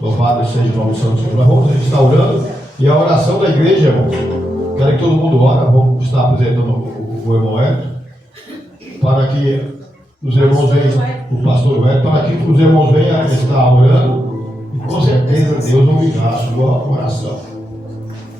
Louvado seja o nome do Santo Senhor. Nós vamos estar orando. E a oração da igreja, irmão. Quero que todo mundo ore. Vamos estar apresentando o irmão Hélio. Para que os irmãos venham, o pastor Hélio, para que os irmãos venham estar orando. E com certeza Deus ouvirá a sua oração.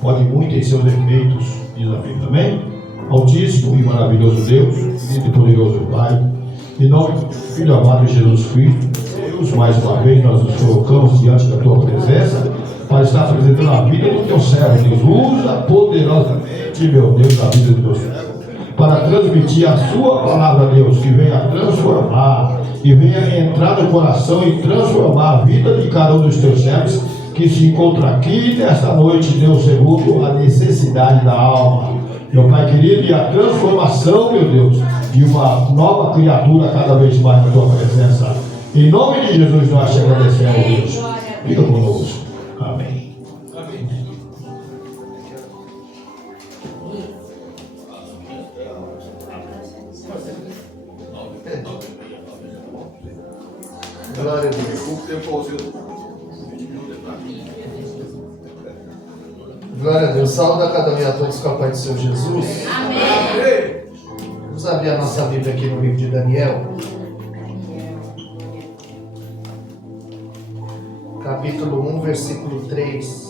Pode muito em seus efeitos, diz a Bíblia. Amém? Altíssimo e maravilhoso Deus, querido e poderoso Pai, em nome do Filho amado de Jesus Cristo, Deus, mais uma vez nós nos colocamos diante da Tua presença para estar apresentando a vida do Teu servo. Deus, usa poderosamente, meu Deus, a vida do Teu servo para transmitir a Sua palavra, Deus, que venha transformar, que venha entrar no coração e transformar a vida de cada um dos Teus servos que se encontra aqui nesta noite, Deus, segundo a necessidade da alma. Meu Pai querido, e a transformação, meu Deus, de uma nova criatura cada vez mais na Tua presença. Em nome de Jesus nós te agradecemos, Deus. Fica conosco. Amém. Amém. Glória a Deus. Glória a Deus. Saúde a cada um e a todos com a paz do Senhor Jesus. Amém. Vamos abrir a nossa Bíblia aqui no livro de Daniel. Capítulo 1, versículo 3.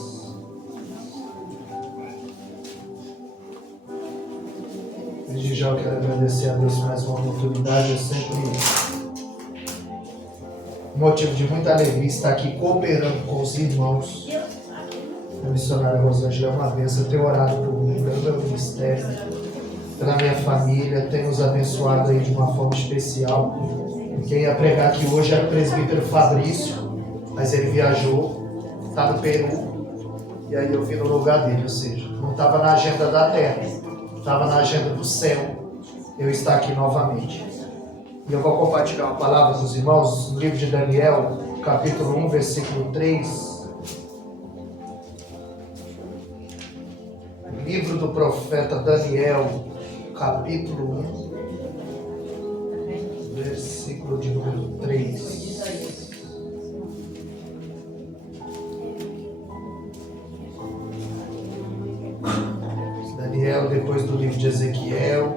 Desde já eu quero agradecer a Deus por mais uma oportunidade. É sempre um motivo de muita alegria estar aqui cooperando com os irmãos. A missionária Rosângela é uma bênção. Eu tenho orado por mim, pelo meu ministério, pela minha família. Tem nos abençoado aí de uma forma especial. Quem ia pregar aqui hoje era o presbítero Fabrício, mas ele viajou, está no Peru, e aí eu vim no lugar dele. Ou seja, não estava na agenda da terra, estava na agenda do céu eu estar aqui novamente. E eu vou compartilhar uma palavra com os irmãos no livro de Daniel, capítulo 1, versículo 3. Livro do profeta Daniel, capítulo 1, versículo de número 3. Daniel, depois do livro de Ezequiel,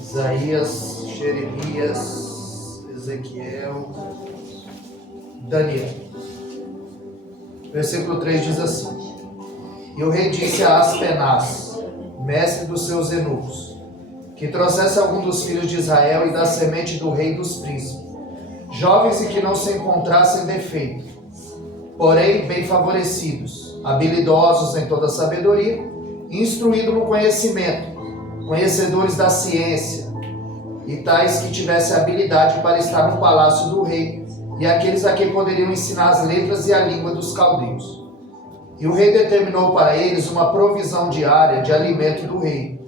Isaías, Jeremias, Ezequiel, Daniel. Versículo 3 diz assim: E o rei disse a Aspenaz, mestre dos seus eunucos, que trouxesse algum dos filhos de Israel e da semente do rei dos príncipes, jovens e que não se encontrassem defeito, porém bem favorecidos, habilidosos em toda sabedoria, instruídos no conhecimento, conhecedores da ciência, e tais que tivessem habilidade para estar no palácio do rei, e aqueles a quem poderiam ensinar as letras e a língua dos caldeus. E o rei determinou para eles uma provisão diária de alimento do rei,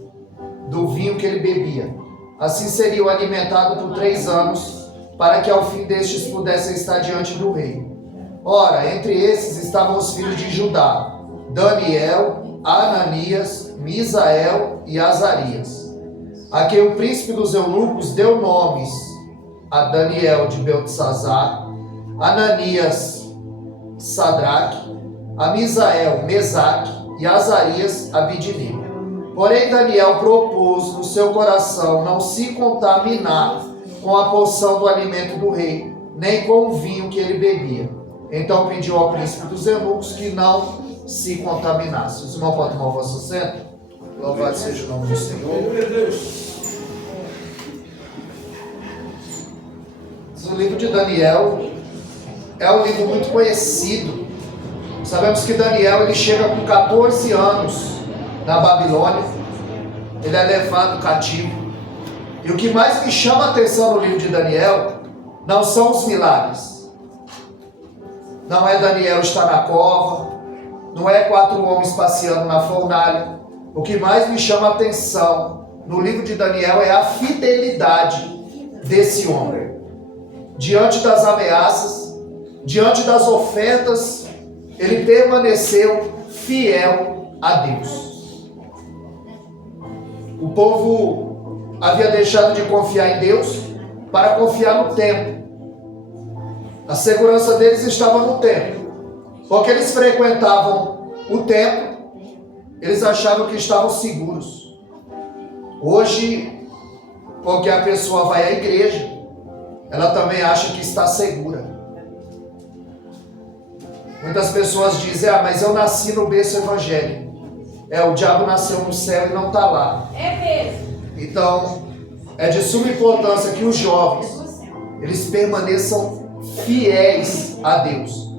do vinho que ele bebia. Assim seriam alimentados por 3 anos, para que ao fim destes pudessem estar diante do rei. Ora, entre esses estavam os filhos de Judá, Daniel, Ananias, Misael e Azarias, a quem o príncipe dos eunucos deu nomes: a Daniel de Beltesazar, Ananias, Sadraque, a Misael, Mesaque e Azarias, Abidnego. Porém Daniel propôs no seu coração não se contaminar com a porção do alimento do rei, nem com o vinho que ele bebia. Então pediu ao príncipe dos eunucos que não se contaminasse. Os irmãos podem tomar o vosso assento? Louvado seja o nome do Senhor. O livro de Daniel é um livro muito conhecido. Sabemos que Daniel ele chega com 14 anos na Babilônia. Ele é levado cativo. E o que mais me chama a atenção no livro de Daniel não são os milagres. Não é Daniel estar na cova, não é 4 homens passeando na fornalha. O que mais me chama a atenção no livro de Daniel é a fidelidade desse homem. Diante das ameaças, diante das ofertas, ele permaneceu fiel a Deus. O povo havia deixado de confiar em Deus para confiar no templo. A segurança deles estava no templo. Porque eles frequentavam o templo, eles achavam que estavam seguros. Hoje, porque a pessoa vai à igreja, ela também acha que está segura. Muitas pessoas dizem, mas eu nasci no berço evangélico. O diabo nasceu no céu e não está lá. É mesmo. Então, é de suma importância que os jovens, eles permaneçam fiéis a Deus.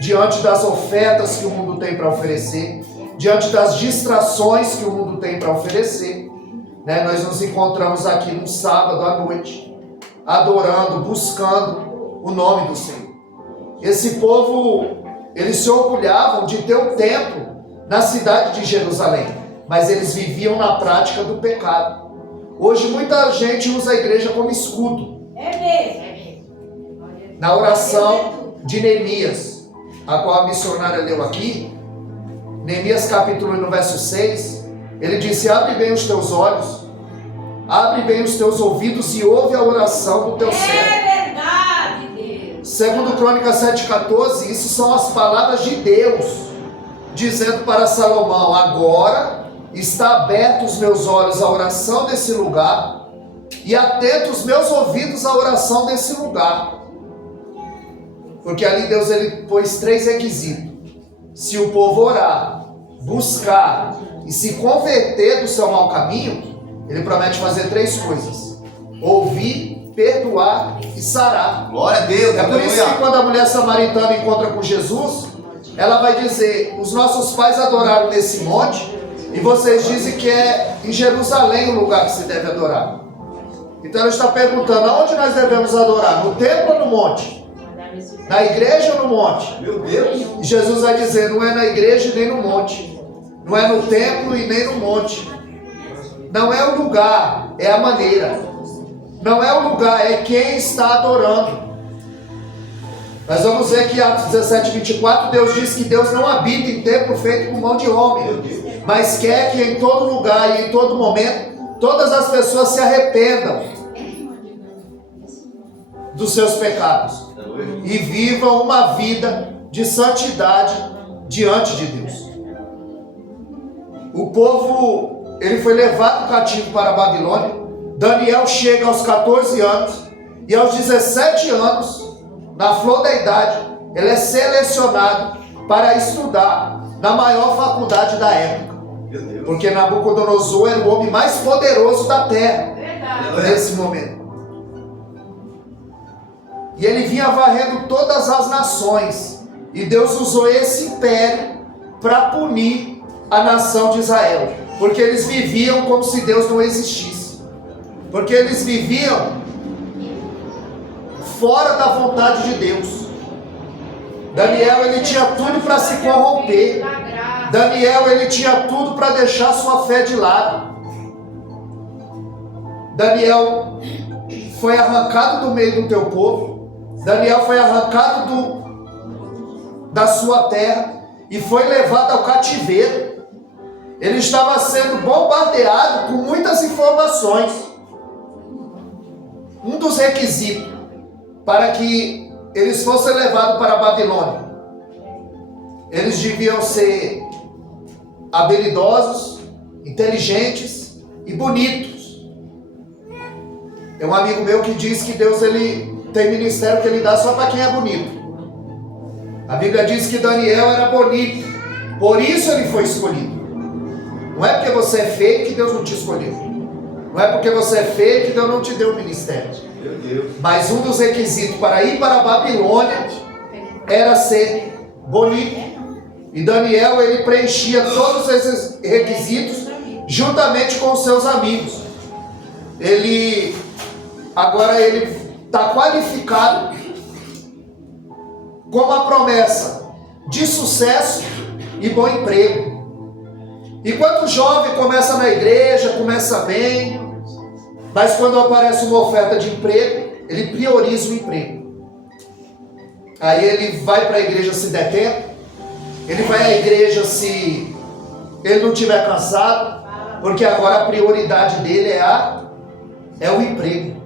Diante das ofertas que o mundo tem para oferecer, diante das distrações que o mundo tem para oferecer, né? Nós nos encontramos aqui num sábado à noite, adorando, buscando o nome do Senhor. Esse povo, eles se orgulhavam de ter um templo na cidade de Jerusalém, mas eles viviam na prática do pecado. Hoje muita gente usa a igreja como escudo. É mesmo. Na oração de Neemias, a qual a missionária leu aqui, Neemias capítulo 1, no verso 6, ele disse: abre bem os teus olhos, abre bem os teus ouvidos e ouve a oração do teu servo. É verdade, Deus. Segundo Crônicas 7,14, isso são as palavras de Deus, dizendo para Salomão: agora está aberto os meus olhos à oração desse lugar, e atento os meus ouvidos à oração desse lugar. Porque ali Deus ele pôs 3 requisitos. Se o povo orar, buscar e se converter do seu mau caminho, ele promete fazer 3 coisas: ouvir, perdoar e sarar. Glória a Deus. É por isso que quando a mulher samaritana encontra com Jesus, ela vai dizer: os nossos pais adoraram nesse monte, e vocês dizem que é em Jerusalém o lugar que se deve adorar. Então ela está perguntando: aonde nós devemos adorar? No templo ou no monte? Na igreja ou no monte? Meu Deus. E Jesus vai dizer: não é na igreja nem no monte, não é no templo e nem no monte. Não é o lugar, é a maneira. Não é o lugar, é quem está adorando. Nós vamos ver que Atos 17, 24, Deus diz que Deus não habita em templo feito por mão de homem, mas quer que em todo lugar e em todo momento todas as pessoas se arrependam dos seus pecados e vivam uma vida de santidade diante de Deus. O povo, ele foi levado cativo para a Babilônia. Daniel chega aos 14 anos e aos 17 anos, na flor da idade, ele é selecionado para estudar na maior faculdade da época. Porque Nabucodonosor era o homem mais poderoso da terra nesse momento. E ele vinha varrendo todas as nações. E Deus usou esse império para punir a nação de Israel. Porque eles viviam como se Deus não existisse. Porque eles viviam fora da vontade de Deus. Daniel, ele tinha tudo para se corromper. Daniel, ele tinha tudo para deixar sua fé de lado. Daniel foi arrancado do meio do teu povo. Daniel foi arrancado da sua terra e foi levado ao cativeiro. Ele estava sendo bombardeado com muitas informações. Um dos requisitos para que eles fossem levados para a Babilônia, eles deviam ser habilidosos, inteligentes e bonitos. Tem um amigo meu que diz que Deus ele tem ministério que ele dá só para quem é bonito. A Bíblia diz que Daniel era bonito, por isso ele foi escolhido. Não é porque você é feio que Deus não te escolheu. Não é porque você é feio que Deus não te deu o ministério. Meu Deus. Mas um dos requisitos para ir para a Babilônia era ser bonito. E Daniel, ele preenchia todos esses requisitos juntamente com os seus amigos. Agora ele está qualificado com uma promessa de sucesso e bom emprego. Enquanto o jovem começa na igreja, começa bem, mas quando aparece uma oferta de emprego, ele prioriza o emprego. Aí ele vai para a igreja se der tempo, ele vai à igreja se ele não estiver cansado, porque agora a prioridade dele é o emprego,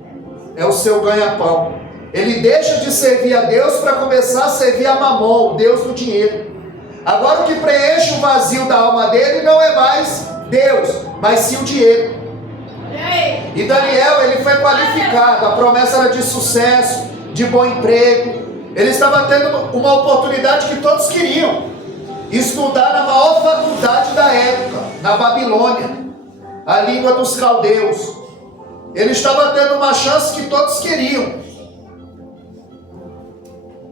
é o seu ganha-pão, Ele deixa de servir a Deus para começar a servir a Mamon, o Deus do dinheiro. Agora o que preenche o vazio da alma dele não é mais Deus, mas sim o dinheiro. E Daniel, ele foi qualificado, a promessa era de sucesso, de bom emprego. Ele estava tendo uma oportunidade que todos queriam, estudar na maior faculdade da época, na Babilônia, a língua dos caldeus. Ele estava tendo uma chance que todos queriam.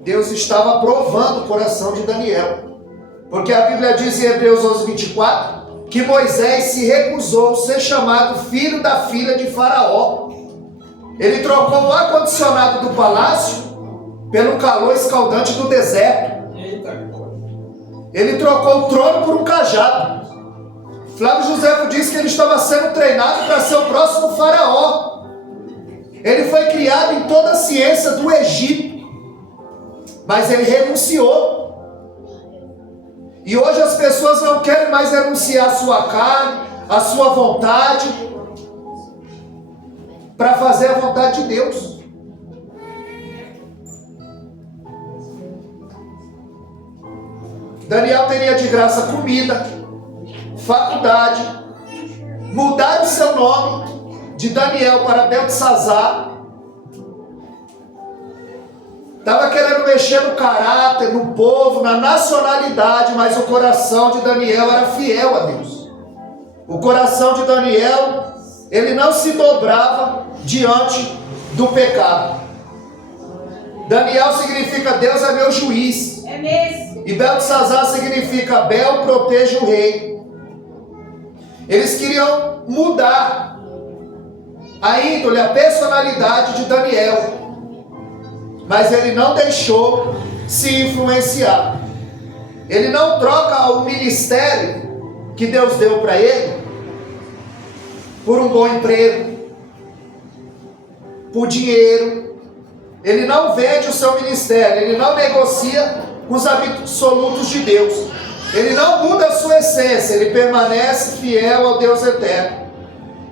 Deus estava provando o coração de Daniel, porque a Bíblia diz em Hebreus 11:24 que Moisés se recusou a ser chamado filho da filha de Faraó. Ele trocou o ar-condicionado do palácio pelo calor escaldante do deserto. Ele trocou o trono por um cajado. Flávio Josefo disse que ele estava sendo treinado para ser o próximo faraó. Ele foi criado em toda a ciência do Egito, mas ele renunciou. E hoje as pessoas não querem mais renunciar a sua carne, a sua vontade, para fazer a vontade de Deus. Daniel teria de graça comida, faculdade, mudar o seu nome de Daniel para Beltesazar. Estava querendo mexer no caráter, no povo, na nacionalidade, mas o coração de Daniel era fiel a Deus. O coração de Daniel, ele não se dobrava diante do pecado. Daniel significa Deus é meu juiz. É mesmo. E Beltesazar significa Bel protege o rei. Eles queriam mudar a índole, a personalidade de Daniel, mas ele não deixou se influenciar. Ele não troca o ministério que Deus deu para ele por um bom emprego, por dinheiro. Ele não vende o seu ministério, ele não negocia com os absolutos de Deus. Ele não muda a sua essência, ele permanece fiel ao Deus eterno.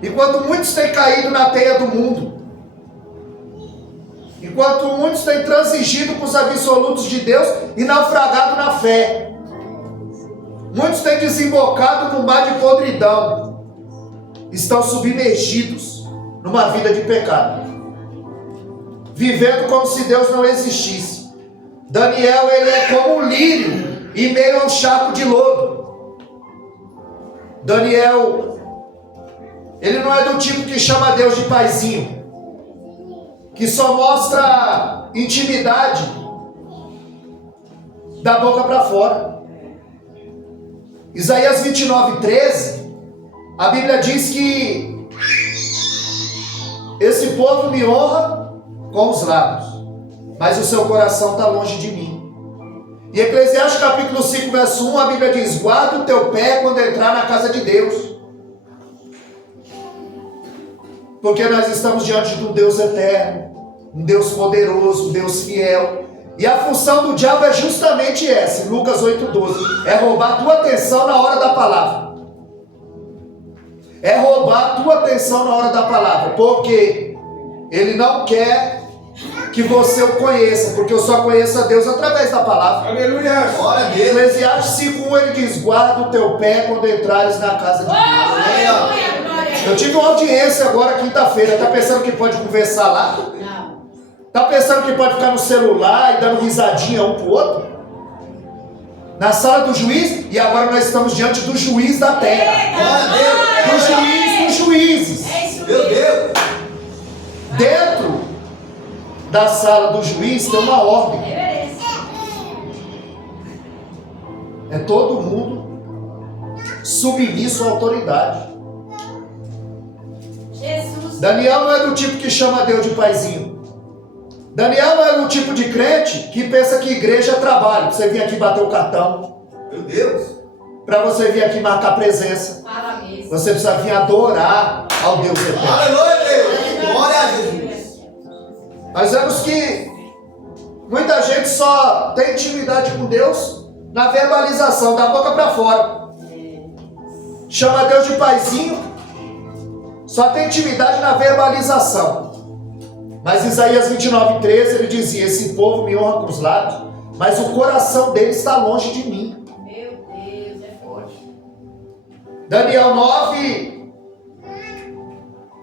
Enquanto muitos têm caído na teia do mundo, enquanto muitos têm transigido com os absolutos de Deus e naufragado na fé, muitos têm desembocado no mar de podridão, estão submergidos numa vida de pecado, vivendo como se Deus não existisse. Daniel, ele é como um lírio em meio a um charco de lodo. Daniel, ele não é do tipo que chama Deus de paizinho, que só mostra intimidade da boca para fora. Isaías 29:13, a Bíblia diz que esse povo me honra com os lábios, mas o seu coração está longe de mim. E Eclesiastes capítulo 5, verso 1, a Bíblia diz: guarda o teu pé quando entrar na casa de Deus, porque nós estamos diante de um Deus eterno, um Deus poderoso, um Deus fiel. E a função do diabo é justamente essa, Lucas 8:12, é roubar a tua atenção na hora da palavra. É roubar a tua atenção na hora da palavra, porque ele não quer que você o conheça, porque eu só conheço a Deus através da palavra. Aleluia! Glória a Deus. Eclesiastes 5:1, ele diz: guarda o teu pé quando entrares na casa de Deus. Eu tive uma audiência agora quinta-feira. Tá pensando que pode conversar lá? Não. Tá pensando que pode ficar no celular e dando risadinha um pro outro? Na sala do juiz, e agora nós estamos diante do juiz da terra. Do juiz dos juízes. É isso Meu mesmo. Deus! Dentro da sala do juiz tem uma ordem. É todo mundo submisso à autoridade. Jesus. Daniel não é do tipo que chama Deus de paizinho. Daniel não é do tipo de crente que pensa que igreja é trabalho. Você vir aqui bater o cartão, Meu Deus! para você vir aqui marcar presença. Fala mesmo. Você precisa vir adorar ao Deus eterno. Aleluia, Deus! Glória a Jesus! Nós vemos que muita gente só tem intimidade com Deus na verbalização, da boca para fora. Chama Deus de paizinho, só tem intimidade na verbalização. Mas Isaías 29:13 ele dizia: esse povo me honra com os lábios, mas o coração dele está longe de mim. Meu Deus, é forte. Daniel 9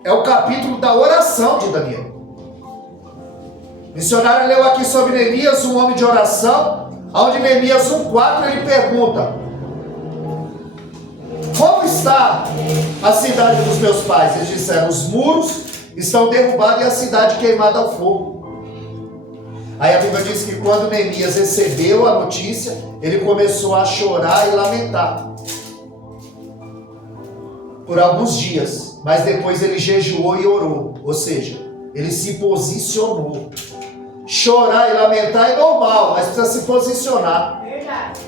é o capítulo da oração de Daniel. O missionário leu aqui sobre Neemias, um homem de oração, onde Neemias 1:4 ele pergunta: como está a cidade dos meus pais? Eles disseram: os muros estão derrubados e a cidade queimada ao fogo. Aí a Bíblia diz que quando Neemias recebeu a notícia, ele começou a chorar e lamentar por alguns dias, mas depois ele jejuou e orou, ou seja, ele se posicionou. Chorar e lamentar é normal, mas precisa se posicionar. Verdade.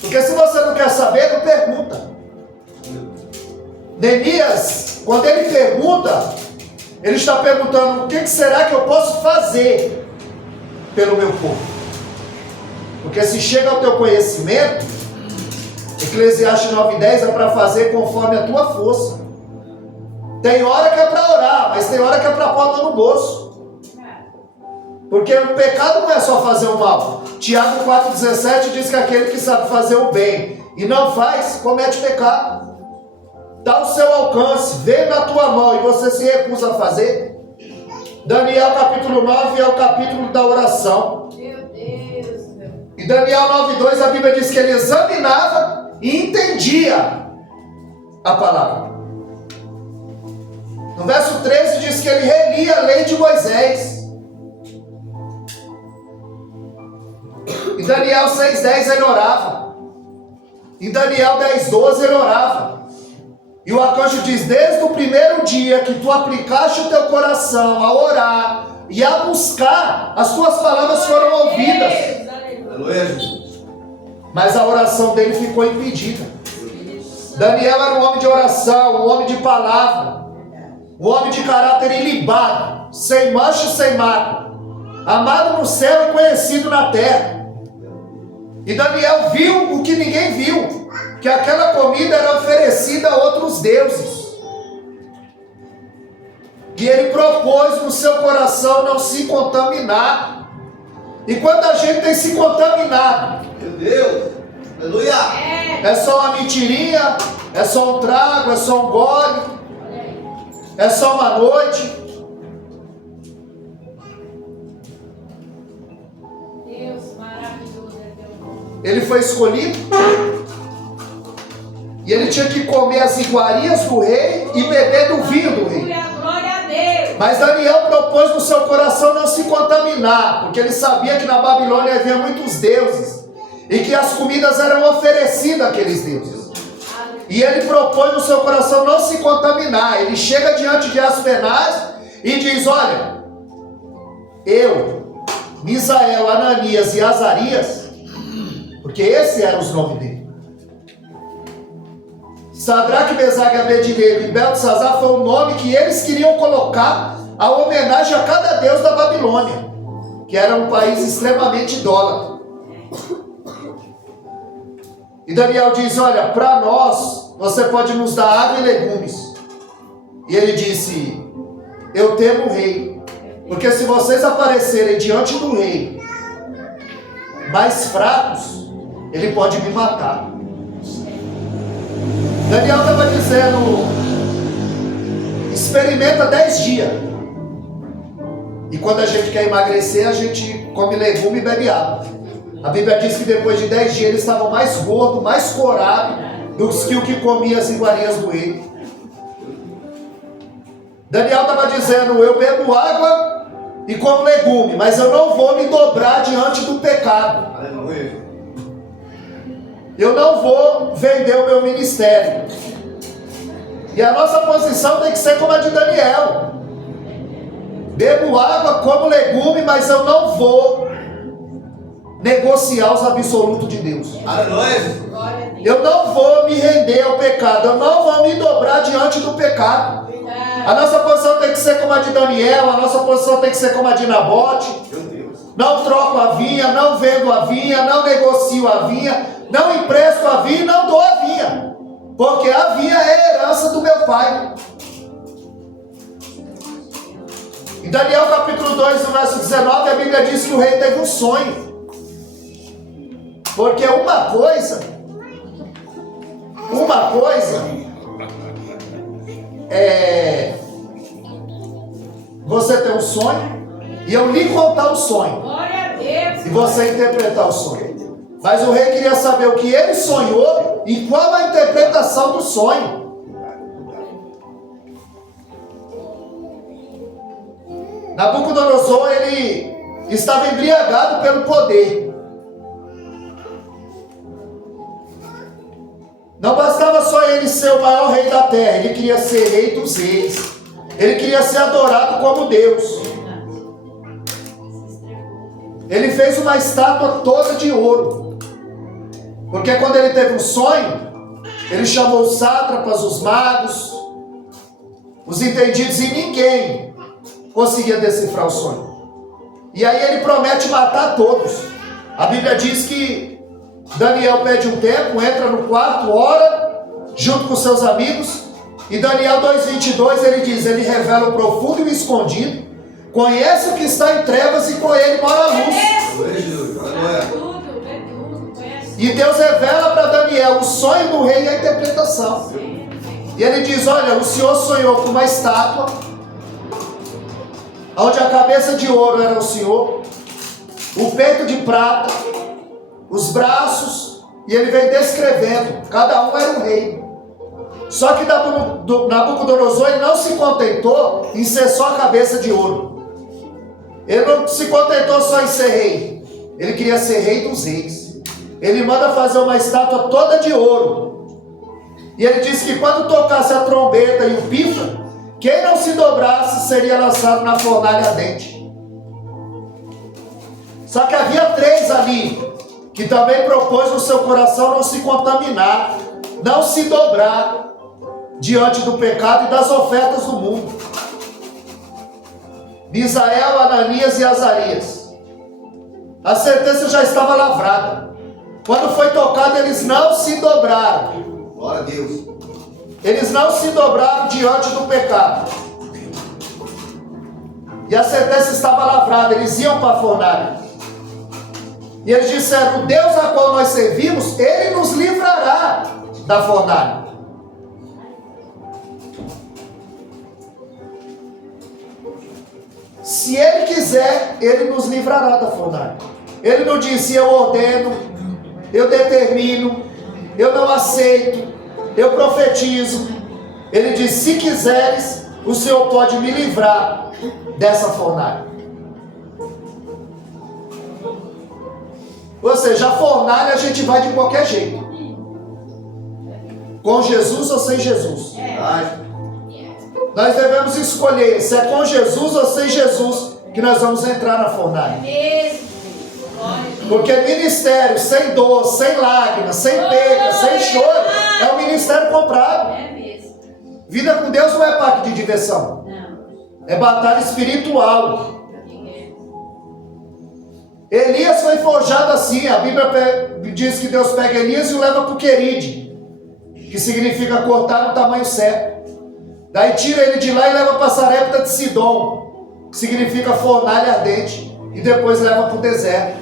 Porque se você não quer saber, não pergunta. Neemias, quando ele pergunta, ele está perguntando: o que será que eu posso fazer pelo meu povo? Porque se chega ao teu conhecimento, Eclesiastes 9:10 é para fazer conforme a tua força. Tem hora que é para orar, mas tem hora que é para pôr a mão no bolso. Porque o pecado não é só fazer o mal. Tiago 4,17 diz que aquele que sabe fazer o bem e não faz, comete pecado. Está ao seu alcance, vem na tua mão e você se recusa a fazer. Daniel capítulo 9 é o capítulo da oração. Meu Deus, meu. E Daniel 9:2 a Bíblia diz que ele examinava e entendia a palavra. No verso 13 diz que ele relia a lei de Moisés. Em Daniel 6:10 ele orava. Em Daniel 10:12 ele orava. E o arcanjo diz: desde o primeiro dia que tu aplicaste o teu coração a orar e a buscar, as tuas palavras foram ouvidas. Aleluia, Jesus. Mas a oração dele ficou impedida. Daniel era um homem de oração, um homem de palavra, um homem de caráter ilibado, sem mancha e sem mácula, amado no céu e conhecido na terra. E Daniel viu o que ninguém viu, que aquela comida era oferecida a outros deuses. E ele propôs no seu coração não se contaminar. E quando a gente tem se contaminado, Meu Deus. Aleluia. é só uma mentirinha, é só um trago, é só um gole, é só uma noite. Deus maravilhoso é teu nome. Ele foi escolhido e ele tinha que comer as iguarias do rei e beber do vinho do rei. Glória a Deus. Mas Daniel propôs no seu coração não se contaminar, porque ele sabia que na Babilônia havia muitos deuses e que as comidas eram oferecidas àqueles deuses. E ele propôs no seu coração não se contaminar. Ele chega diante de Aspenaz e diz: olha, eu, Misael, Ananias e Azarias, porque esses eram os nomes dele, Sadraque, Mesaque, Abednego e Beltesazar foi o nome que eles queriam colocar a homenagem a cada deus da Babilônia, que era um país extremamente idólatra. E Daniel diz: olha, para nós, você pode nos dar água e legumes. E ele disse: eu temo o rei, porque se vocês aparecerem diante do rei mais fracos, ele pode me matar. Daniel estava dizendo: experimenta 10 dias. E quando a gente quer emagrecer, a gente come legume e bebe água. A Bíblia diz que depois de 10 dias eles estavam mais gordos, mais corados do que o que comia as iguarias do rei. Daniel estava dizendo: eu bebo água e como legume, mas eu não vou me dobrar diante do pecado. Aleluia. Eu não vou vender o meu ministério. E a nossa posição tem que ser como a de Daniel. Bebo água, como legume, mas eu não vou negociar os absolutos de Deus. Aleluia. Glória a Deus. Eu não vou me render ao pecado. Eu não vou me dobrar diante do pecado. A nossa posição tem que ser como a de Daniel. A nossa posição tem que ser como a de Nabote. Meu Deus. Não troco a vinha, não vendo a vinha, não negocio a vinha, não empresto a vinha e não dou a vinha. Porque a vinha é a herança do meu pai. Em Daniel capítulo 2, no verso 19, a Bíblia diz que o rei teve um sonho. Porque uma coisa é você ter um sonho e eu lhe contar o sonho Glória a Deus. e você interpretar o sonho. Mas o rei queria saber o que ele sonhou e qual a interpretação do sonho. Nabucodonosor, ele estava embriagado pelo poder. Não bastava só ele ser o maior rei da terra, ele queria ser rei dos reis. Ele queria ser adorado como Deus. Ele fez uma estátua toda de ouro. Porque quando ele teve um sonho, ele chamou os sátrapas, os magos, os entendidos, e ninguém conseguia decifrar o sonho. E aí ele promete matar todos. A Bíblia diz que Daniel pede um tempo, entra no quarto, ora, junto com seus amigos. E Daniel 2,22 ele diz, ele revela o profundo e o escondido, conhece o que está em trevas e com ele mora a luz. Aleluia, Jesus. Aleluia. Tudo, vê tudo, conhece. E Deus revela para Daniel o sonho do rei e a interpretação. E ele diz, olha, o Senhor sonhou com uma estátua, onde a cabeça de ouro era o Senhor, o peito de prata, os braços, e ele vem descrevendo, cada um era um rei. Só que Nabucodonosor ele não se contentou em ser só a cabeça de ouro. Ele não se contentou só em ser rei. Ele queria ser rei dos reis. Ele manda fazer uma estátua toda de ouro. E ele disse que quando tocasse a trombeta e o pífaro, quem não se dobrasse seria lançado na fornalha ardente. Só que havia 3 ali, que também propôs no seu coração não se contaminar, não se dobrar diante do pecado e das ofertas do mundo. Misael, Ananias e Azarias. A sentença já estava lavrada. Quando foi tocado, eles não se dobraram. Glória a Deus. Eles não se dobraram diante do pecado. E a sentença estava lavrada, eles iam para a fornalha. E eles disseram, o Deus a qual nós servimos, Ele nos livrará da fornalha. Se Ele quiser, Ele nos livrará da fornalha. Ele não disse, eu ordeno, eu determino, eu não aceito, eu profetizo. Ele disse, se quiseres, o Senhor pode me livrar dessa fornalha. Ou seja, a fornalha a gente vai de qualquer jeito. Com Jesus ou sem Jesus. Verdade. Nós devemos escolher se é com Jesus ou sem Jesus que nós vamos entrar na fornalha. Mesmo. Glória a Deus. Porque ministério sem dor, sem lágrimas, sem perda, sem choro, é um ministério comprado. É mesmo. Vida com Deus não é parque de diversão. Não. É batalha espiritual. Elias foi forjado assim. A Bíblia diz que Deus pega Elias e o leva para o Queride, que significa cortar no tamanho certo. Daí tira ele de lá e leva para Sarepta de Sidom, que significa fornalha ardente, e depois leva para o deserto.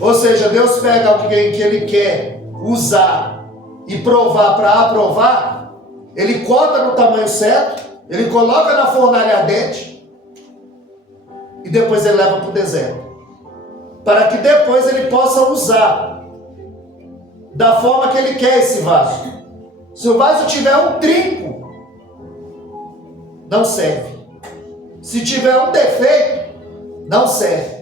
Ou seja, Deus pega alguém que Ele quer usar e provar para aprovar, Ele corta no tamanho certo, Ele coloca na fornalha ardente, e depois Ele leva para o deserto, para que depois Ele possa usar da forma que Ele quer esse vaso. Se o vaso tiver um trinco, não serve. Se tiver um defeito, não serve.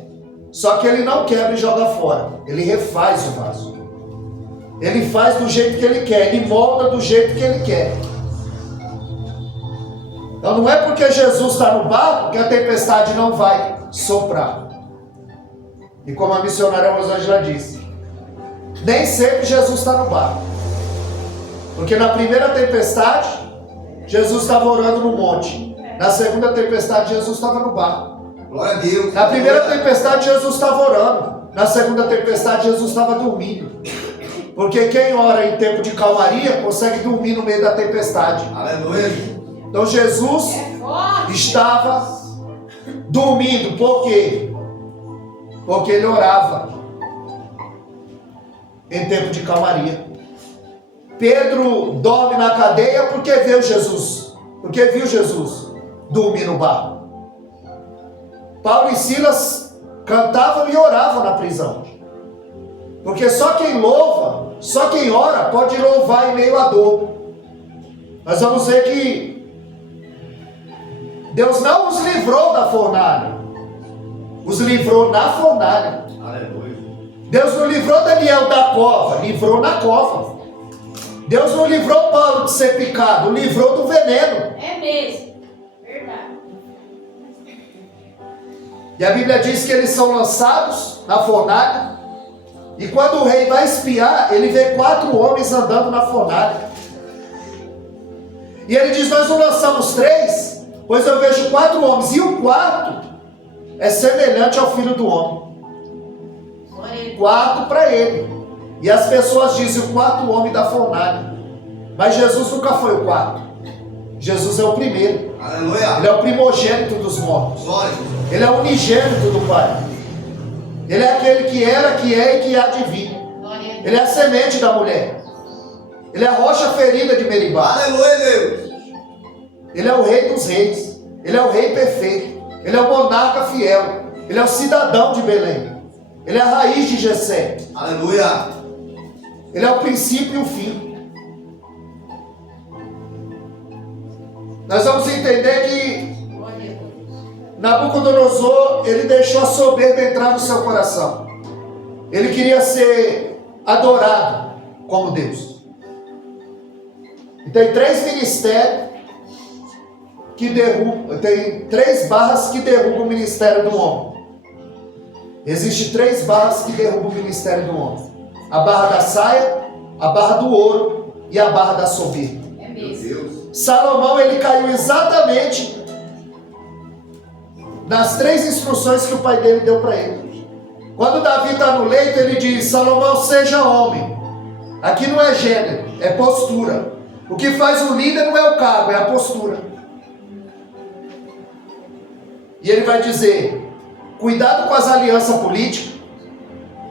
Só que Ele não quebra e joga fora. Ele refaz o vaso. Ele faz do jeito que Ele quer. Ele molda do jeito que Ele quer. Então não é porque Jesus está no barco que a tempestade não vai soprar. E como a missionária Rosângela disse, nem sempre Jesus está no barco. Porque na primeira tempestade, Jesus estava orando no monte. Na segunda tempestade, Jesus estava no barco. Glória a Deus. Na primeira tempestade, Jesus estava orando. Na segunda tempestade, Jesus estava dormindo. Porque quem ora em tempo de calmaria, consegue dormir no meio da tempestade. Aleluia. Então Jesus É forte. estava dormindo. Por quê? Porque ele orava em tempo de calmaria. Pedro dorme na cadeia porque viu Jesus. Porque viu Jesus dormir no barco. Paulo e Silas cantavam e oravam na prisão. Porque só quem louva, só quem ora pode louvar em meio à dor. Nós vamos ver que Deus não os livrou da fornalha, os livrou na fornalha. Aleluia. Deus não livrou Daniel da cova, livrou na cova. Deus não livrou Paulo de ser picado, livrou do veneno. É mesmo. Verdade. E a Bíblia diz que eles são lançados na fornalha. E quando o rei vai espiar, ele vê 4 homens andando na fornalha. E ele diz: nós não lançamos 3, pois eu vejo 4 homens. E o quarto é semelhante ao filho do homem. 4 para ele. E as pessoas dizem o 4º homem da fornalha. Mas Jesus nunca foi o 4º. Jesus é o primeiro. Aleluia. Ele é o primogênito dos mortos. Glória. Ele é o unigênito do Pai. Ele é aquele que era, que é e que há de vir. Ele é a semente da mulher. Ele é a rocha ferida de Meribá. Aleluia, Deus. Ele é o rei dos reis. Ele é o rei perfeito. Ele é o monarca fiel. Ele é o cidadão de Belém. Ele é a raiz de Jessé. Aleluia. Ele é o princípio e o fim. Nós vamos entender que Nabucodonosor, ele deixou a soberba entrar no seu coração. Ele queria ser adorado como Deus. E tem 3 ministérios que derrubam, tem 3 barras que derrubam o ministério do homem. Existem 3 barras que derrubam o ministério do homem: a barra da saia, a barra do ouro e a barra da soberba. É Meu mesmo. Deus. Salomão, ele caiu exatamente nas 3 instruções que o pai dele deu para ele. Quando Davi está no leito, ele diz: Salomão, seja homem. Aqui não é gênero, é postura. O que faz o líder não é o cargo, é a postura. E ele vai dizer: cuidado com as alianças políticas,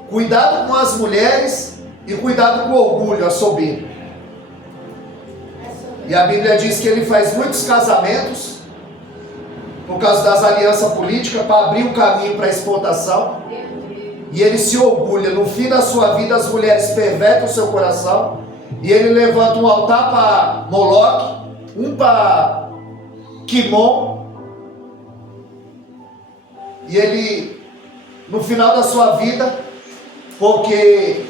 cuidado com as mulheres e cuidado com o orgulho, a soberba. E a Bíblia diz que ele faz muitos casamentos por causa das alianças políticas, para abrir um caminho para a exportação. E ele se orgulha. No fim da sua vida, as mulheres pervertem o seu coração. E ele levanta um altar para Moloque, um para Quimon. E ele, no final da sua vida, porque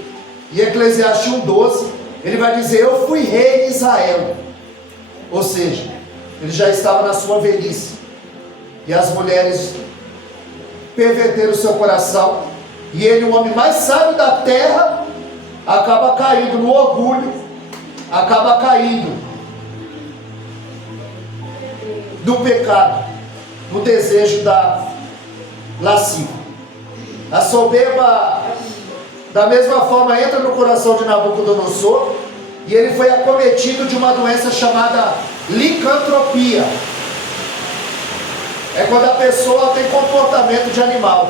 em Eclesiastes 1:12, ele vai dizer: eu fui rei em Israel. Ou seja, ele já estava na sua velhice. E as mulheres perverteram o seu coração. E ele, o homem mais sábio da terra, acaba caindo no orgulho, acaba caindo no pecado, no desejo da lascívia. A soberba, da mesma forma, entra no coração de Nabucodonosor. E ele foi acometido de uma doença chamada licantropia. É quando a pessoa tem comportamento de animal.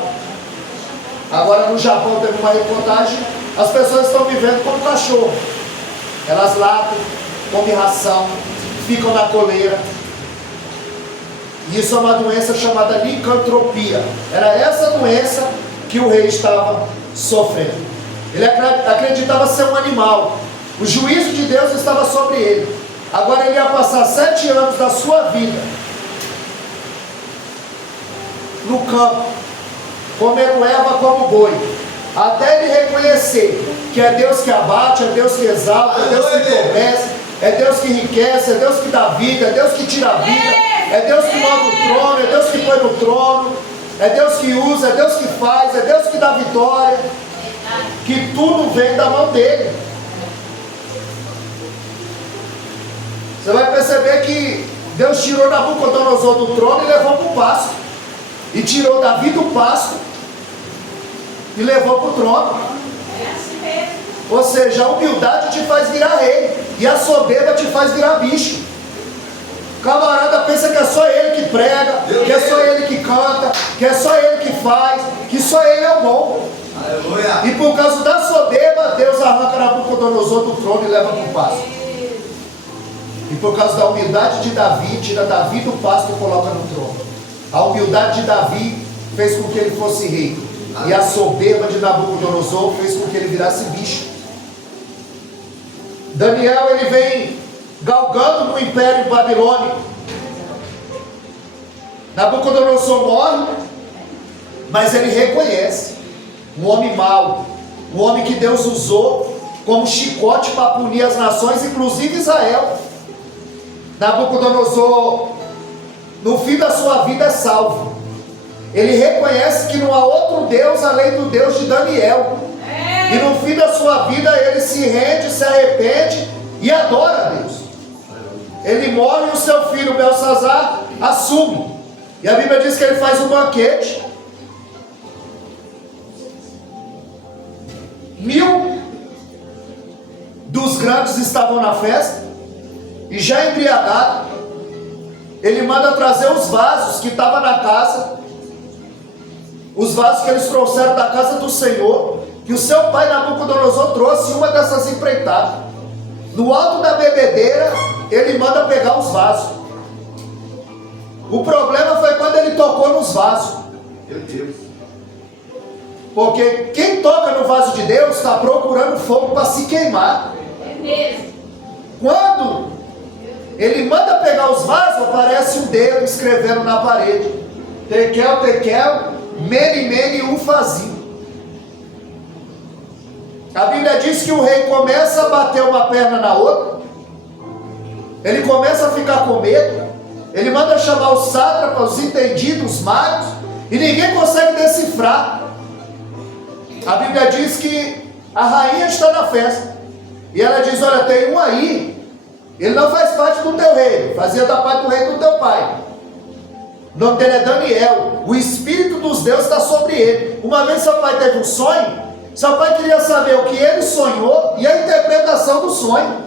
Agora no Japão teve uma reportagem, as pessoas estão vivendo como cachorro. Elas latem, comem ração, ficam na coleira. Isso é uma doença chamada licantropia. Era essa doença que o rei estava sofrendo. Ele acreditava ser um animal. O juízo de Deus estava sobre ele. Agora ele ia passar 7 anos da sua vida no campo, comendo erva como boi, até ele reconhecer que é Deus que abate, é Deus que exalta, é Deus que empobrece, é Deus que enriquece, é Deus que dá vida, é Deus que tira a vida, é Deus que move o trono, é Deus que põe no trono, é Deus que usa, é Deus que faz, é Deus que dá vitória, que tudo vem da mão dele. Você vai perceber que Deus tirou Nabucodonosor do trono e levou para o pasto. E tirou Davi do pasto e levou para o trono. É assim mesmo. Ou seja, a humildade te faz virar rei. E a soberba te faz virar bicho. Camarada pensa que é só ele que prega, que é só ele que canta, que é só ele que faz, que só ele é o bom. Aleluia. E por causa da soberba, Deus arranca Nabucodonosor do trono e leva para o pasto. E por causa da humildade de Davi, tira Davi do pasto e coloca no trono. A humildade de Davi fez com que ele fosse rei. E a soberba de Nabucodonosor fez com que ele virasse bicho. Daniel, ele vem galgando no império babilônico. Nabucodonosor morre, mas ele reconhece um homem mau, um homem que Deus usou como chicote para punir as nações, inclusive Israel. Nabucodonosor, no fim da sua vida, é salvo. Ele reconhece que não há outro Deus além do Deus de Daniel. E no fim da sua vida ele se rende, se arrepende e adora a Deus. Ele morre e o seu filho Belsazar assume. E a Bíblia diz que ele faz um banquete. 1000 dos grandes estavam na festa. E já embriagado, ele manda trazer os vasos que estavam na casa. Os vasos que eles trouxeram da casa do Senhor, que o seu pai Nabucodonosor trouxe uma dessas empreitadas. No alto da bebedeira, ele manda pegar os vasos. O problema foi quando ele tocou nos vasos. Meu Deus. Porque quem toca no vaso de Deus está procurando fogo para se queimar. É mesmo. Quando ele manda pegar os vasos, aparece um dedo escrevendo na parede: Tekel, Tekel, Mene, Mene, Ufazim. A Bíblia diz que o rei começa a bater uma perna na outra, ele começa a ficar com medo, ele manda chamar os sátrapas, os entendidos, os magos, e ninguém consegue decifrar. A Bíblia diz que a rainha está na festa, e ela diz: olha, tem um aí, ele não faz parte do teu reino, fazia da parte do reino do teu pai. O nome dele é Daniel. O Espírito dos deuses está sobre ele. Uma vez seu pai teve um sonho, seu pai queria saber o que ele sonhou e a interpretação do sonho.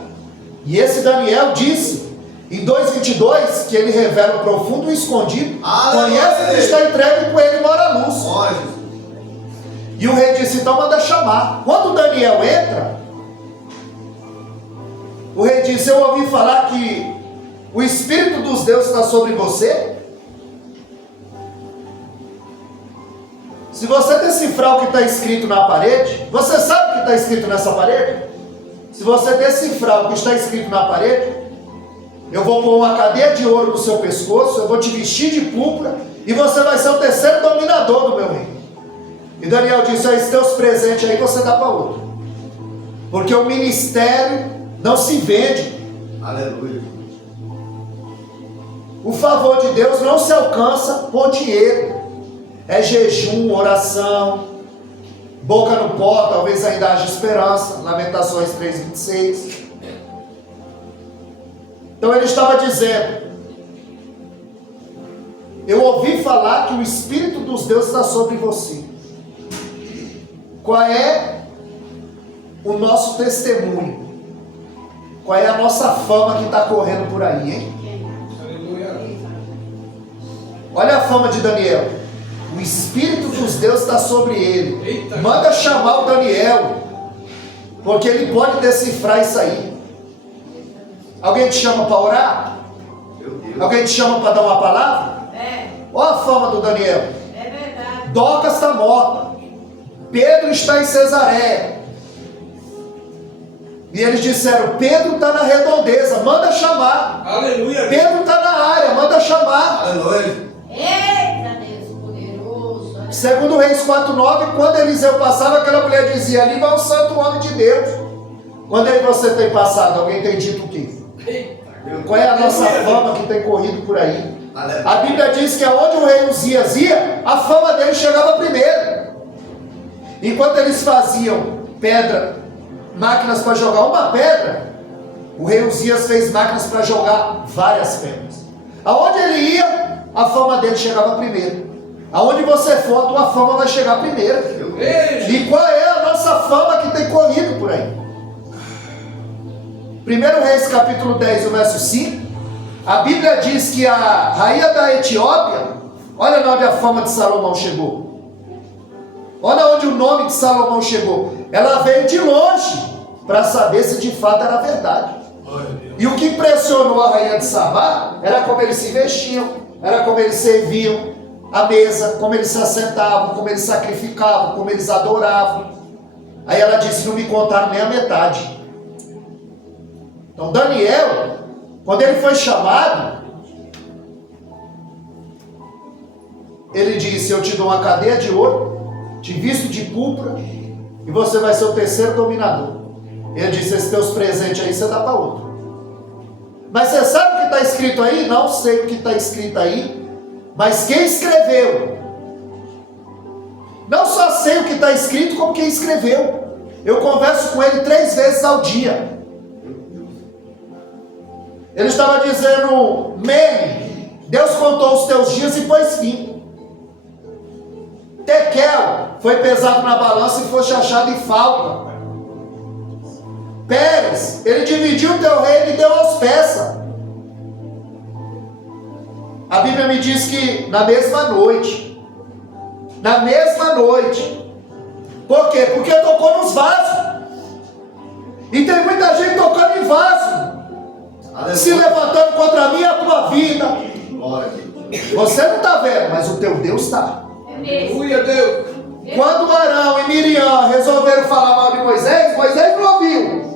E esse Daniel disse, em 2:22, que ele revela o profundo e escondido, conhece que está entregue, com ele mora a luz. E o rei disse: então manda chamar. Quando Daniel entra, o rei disse: eu ouvi falar que o Espírito dos deuses está sobre você. Se você decifrar o que está escrito na parede, você sabe o que está escrito nessa parede? Se você decifrar o que está escrito na parede, eu vou pôr uma cadeia de ouro no seu pescoço, eu vou te vestir de púrpura, e você vai ser o terceiro dominador do meu reino. E Daniel disse: esses teus presentes aí você dá para outro. Porque o ministério não se vende. Aleluia. O favor de Deus não se alcança por dinheiro. É jejum, oração, boca no pó, talvez ainda haja esperança. Lamentações 3:26. Então ele estava dizendo: eu ouvi falar que o Espírito dos deuses está sobre você. Qual é o nosso testemunho? Qual é a nossa fama que está correndo por aí, hein? Olha a fama de Daniel. O Espírito dos deuses está sobre ele. Manda chamar o Daniel, porque ele pode decifrar isso aí. Alguém te chama para orar? Alguém te chama para dar uma palavra? Olha a fama do Daniel. É verdade. Dorcas está morta, Pedro está em Cesareia, e eles disseram: Pedro está na redondeza, manda chamar. Aleluia. Pedro está na área, manda chamar. Aleluia. Eita Deus poderoso. Segundo Reis 4:9, quando Eliseu passava, aquela mulher dizia: ali vai o santo homem de Deus. Quando aí você tem passado, alguém tem dito o quê? Qual é a nossa fama que tem corrido por aí? A Bíblia diz que aonde o rei Uzias ia, a fama dele chegava primeiro. Enquanto eles faziam pedra, máquinas para jogar uma pedra, o rei Uzias fez máquinas para jogar várias pedras. Aonde ele ia, a fama dele chegava primeiro. Aonde você for, a tua fama vai chegar primeiro. E qual é a nossa fama que tem corrido por aí? 1 Reis capítulo 10, o verso 5. A Bíblia diz que a rainha da Etiópia, olha onde a fama de Salomão chegou. Olha onde o nome de Salomão chegou. Ela veio de longe para saber se de fato era verdade. E o que impressionou a rainha de Sabá era como eles se vestiam, era como eles serviam a mesa, como eles se assentavam, como eles sacrificavam, como eles adoravam. Aí ela disse: não me contaram nem a metade. Então Daniel, quando ele foi chamado, ele disse: eu te dou uma cadeia de ouro, te visto de púrpura, e você vai ser o terceiro dominador. Ele disse: esses teus presentes aí você dá para outro. Mas você sabe o que está escrito aí? Não sei o que está escrito aí, mas quem escreveu? Não só sei o que está escrito, como quem escreveu. Eu converso com ele 3 vezes ao dia. Ele estava dizendo: Mene, Deus contou os teus dias e pôs fim. Tekel foi pesado na balança e foi achado em falta. Pérez, ele dividiu o teu reino e deu aos persas. A Bíblia me diz que na mesma noite, por quê? Porque tocou nos vasos. E tem muita gente tocando em vaso, se levantando contra mim e a tua vida. Você não está vendo, mas o teu Deus está. Aleluia, Deus. Quando Arão e Miriam resolveram falar mal de Moisés, Moisés não ouviu.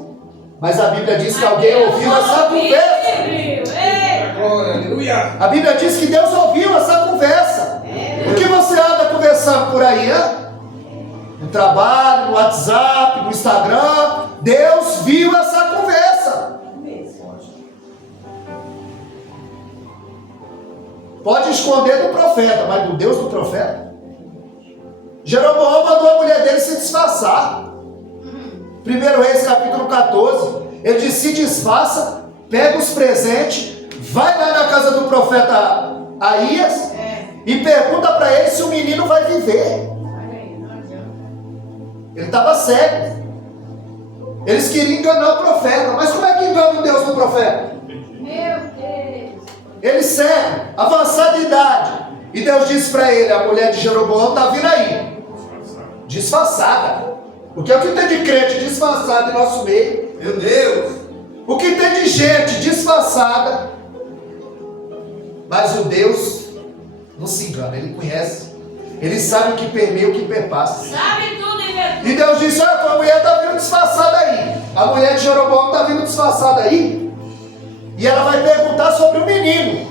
Mas a Bíblia diz que alguém ouviu essa conversa. A Bíblia diz que Deus ouviu essa conversa. O que você anda conversando por aí, hein? No trabalho, no WhatsApp, no Instagram. Deus viu essa conversa. Pode esconder do profeta, mas do Deus do profeta? Jeroboão mandou a mulher dele se disfarçar. 1 Reis capítulo 14. Ele disse: se disfarça, pega os presentes, vai lá na casa do profeta Aías e pergunta para ele se o menino vai viver. Ele estava cego. Eles queriam enganar o profeta. Mas como é que engana o Deus do profeta? meu Deus. Ele cego, avançada idade. E Deus disse para ele: a mulher de Jeroboão está vindo aí. Disfarçada. Porque o que tem de crente disfarçado em nosso meio? Meu Deus! O que tem de gente disfarçada? Mas o Deus não se engana, Ele conhece. Ele sabe o que permeia, o que perpassa. Sabe tudo, meu E Deus disse: olha, tua mulher está vindo disfarçada aí. A mulher de Jeroboão está vindo disfarçada aí. E ela vai perguntar sobre o menino.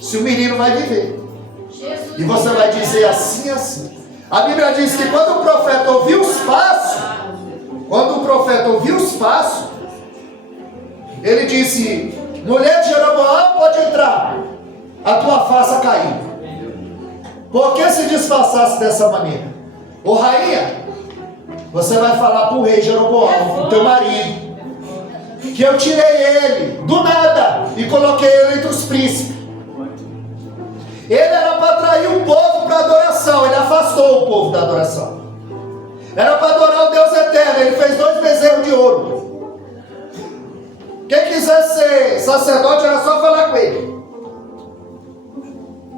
Se o menino vai viver. Jesus. E você vai dizer assim, assim. A Bíblia diz que quando o profeta ouviu os passos, ele disse: mulher de Jeroboão, pode entrar, a tua face caiu. Por que se disfarçasse dessa maneira? Ô rainha, você vai falar para o rei Jeroboão, o teu marido, que eu tirei ele do nada e coloquei ele entre os príncipes. Ele era para atrair o povo para adoração, ele afastou o povo da adoração. Era para adorar o Deus eterno, ele fez 2 bezerros de ouro. Quem quisesse ser sacerdote era só falar com ele.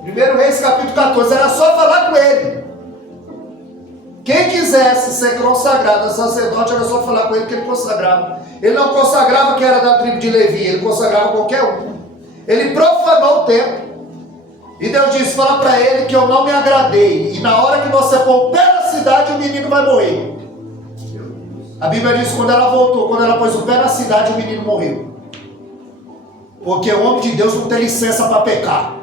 1 Reis capítulo 14, era só falar com ele. Quem quisesse ser consagrado a sacerdote era só falar com ele que ele consagrava. Ele não consagrava quem era da tribo de Levi, ele consagrava qualquer um. Ele profanou o templo. E Deus disse: fala para ele que eu não me agradei. E na hora que você pôr o pé na cidade, o menino vai morrer. A Bíblia diz que quando ela voltou, quando ela pôs o pé na cidade, o menino morreu. Porque o homem de Deus não tem licença para pecar.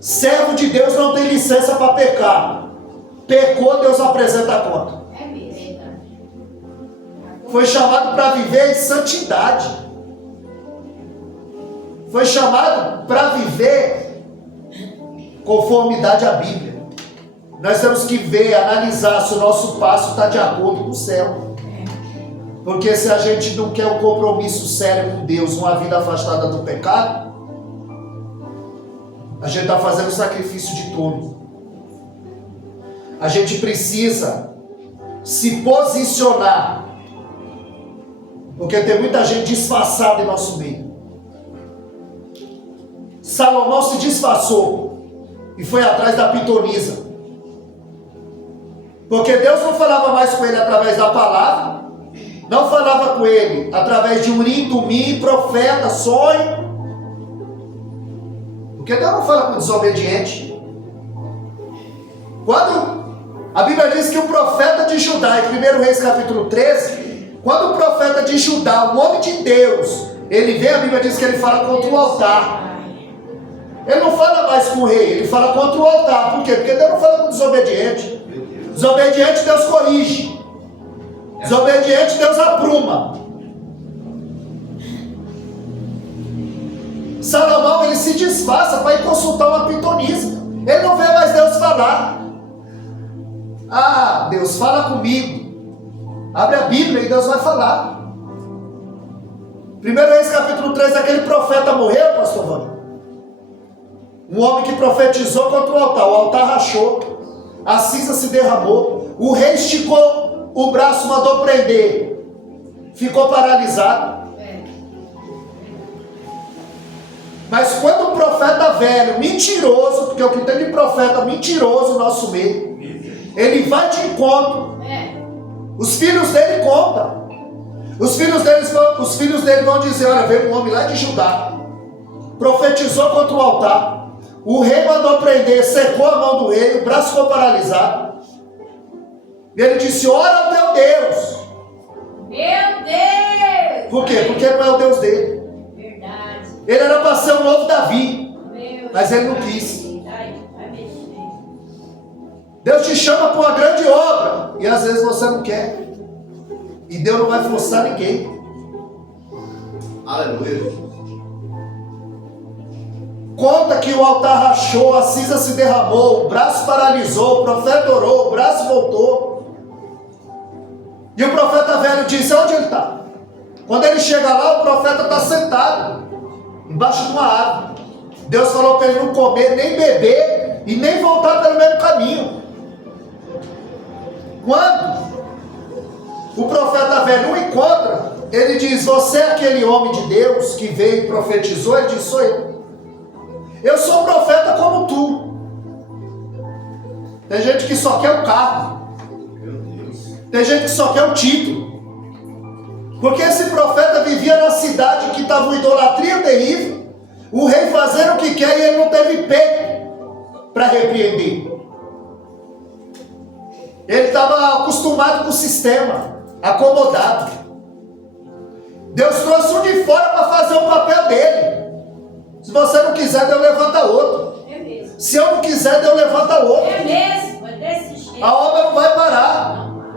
Servo de Deus não tem licença para pecar. Pecou, Deus apresenta a conta. É verdade. Foi chamado para viver em santidade. Foi chamado para viver conformidade à Bíblia. Nós temos que ver, analisar se o nosso passo está de acordo com o céu. Porque se a gente não quer um compromisso sério com Deus, uma vida afastada do pecado, a gente está fazendo sacrifício de tolo. A gente precisa se posicionar. Porque tem muita gente disfarçada em nosso meio. Salomão se disfarçou e foi atrás da pitonisa. Porque Deus não falava mais com ele através da palavra, não falava com ele através de urim, tumim, profeta, sonho. Porque Deus não fala com desobediente. Quando a Bíblia diz que o profeta de Judá, em 1 Reis capítulo 13, quando o profeta de Judá, o homem de Deus, ele vem, a Bíblia diz que ele fala contra o altar. Ele não fala mais com o rei, ele fala contra o altar. Por quê? Porque Deus não fala com desobediente. Desobediente Deus corrige. Desobediente Deus apruma. Salomão, ele se disfarça para ir consultar uma pitonisa. Ele não vê mais Deus falar. Ah, Deus fala comigo. Abre a Bíblia e Deus vai falar. 1 Reis capítulo 3, aquele profeta morreu, pastor Vânia. Um homem que profetizou contra o altar rachou, a cinza se derramou, o rei esticou o braço, mandou prender, ficou paralisado. Mas quando o profeta velho, mentiroso, porque o que tem de profeta mentiroso no nosso meio, ele vai de encontro, os filhos dele contam. Os filhos dele vão dizer: olha, veio um homem lá de Judá, profetizou contra o altar, o rei mandou prender, secou a mão do rei, o braço ficou paralisado. E ele disse: ora ao teu Deus. Meu Deus! Por quê? Porque não é o Deus dele. Verdade. Ele era para ser um novo Davi, Meu mas ele não Deus. quis. Vai mexer. Deus te chama para uma grande obra e às vezes você não quer. E Deus não vai forçar ninguém. Aleluia. Conta que o altar rachou, a cinza se derramou, o braço paralisou, o profeta orou, o braço voltou. E o profeta velho disse: onde ele está? Quando ele chega lá, o profeta está sentado embaixo de uma árvore. Deus falou para ele não comer, nem beber e nem voltar pelo mesmo caminho. Quando o profeta velho o encontra, ele diz: você é aquele homem de Deus que veio e profetizou? Ele diz: sou eu. Eu sou um profeta como tu. Tem gente que só quer o cargo. Tem gente que só quer o título. Porque esse profeta vivia na cidade que estava uma idolatria terrível, o rei fazendo o que quer, e ele não teve peito para repreender. Ele estava acostumado com o sistema, acomodado. Deus trouxe um de fora para fazer o papel dele. Se você não quiser, Deus levanta outro. É mesmo. Se eu não quiser, Deus levanta outro. É mesmo. É desse jeito. A obra não vai parar. Não para.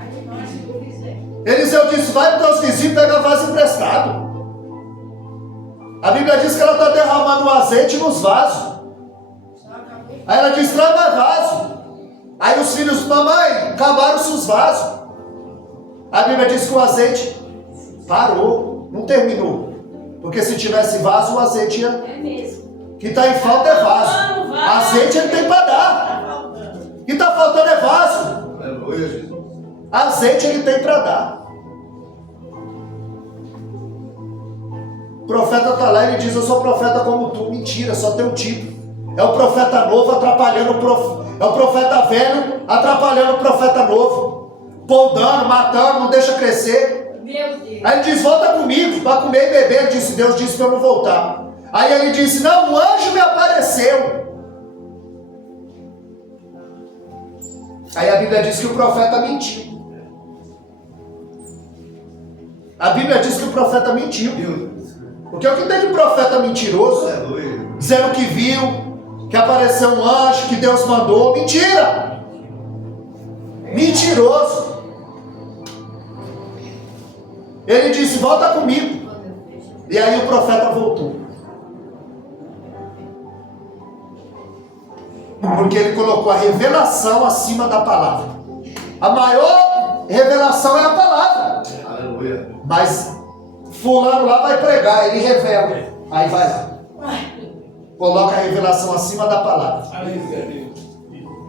Aí nós não quiser. Eliseu disse: vai para os teus vizinhos pegar vaso emprestado. A Bíblia diz que ela está derramando o azeite nos vasos. Só acabou. Aí ela diz: traz mais vaso. Aí os filhos: mamãe, acabaram-se os vasos. A Bíblia diz que o azeite parou, não terminou. Porque se tivesse vaso, o azeite ia. É mesmo. Que está em falta é vaso. Azeite ele tem para dar. Tá faltando. O que está faltando é vaso. Aleluia, Jesus. Azeite ele tem para dar. O profeta está lá e ele diz: eu sou profeta como tu. Mentira, só tem um tipo. É o profeta novo atrapalhando o profeta. É o profeta velho atrapalhando o profeta novo. Poldando, matando, não deixa crescer. Meu Deus. Aí ele diz: volta comigo, para comer e beber. Ele disse: Deus disse para eu não voltar. Aí ele disse: não, um anjo me apareceu. Aí a Bíblia diz que o profeta mentiu. A Bíblia diz que o profeta mentiu. Porque o que tem de profeta mentiroso, Aleluia. dizendo que viu, que apareceu um anjo, que Deus mandou. Mentira! Mentiroso. Ele disse: volta comigo. E aí o profeta voltou. Porque ele colocou a revelação acima da palavra. A maior revelação é a palavra. Aleluia. Mas fulano lá vai pregar, ele revela. Aí vai lá. Coloca a revelação acima da palavra.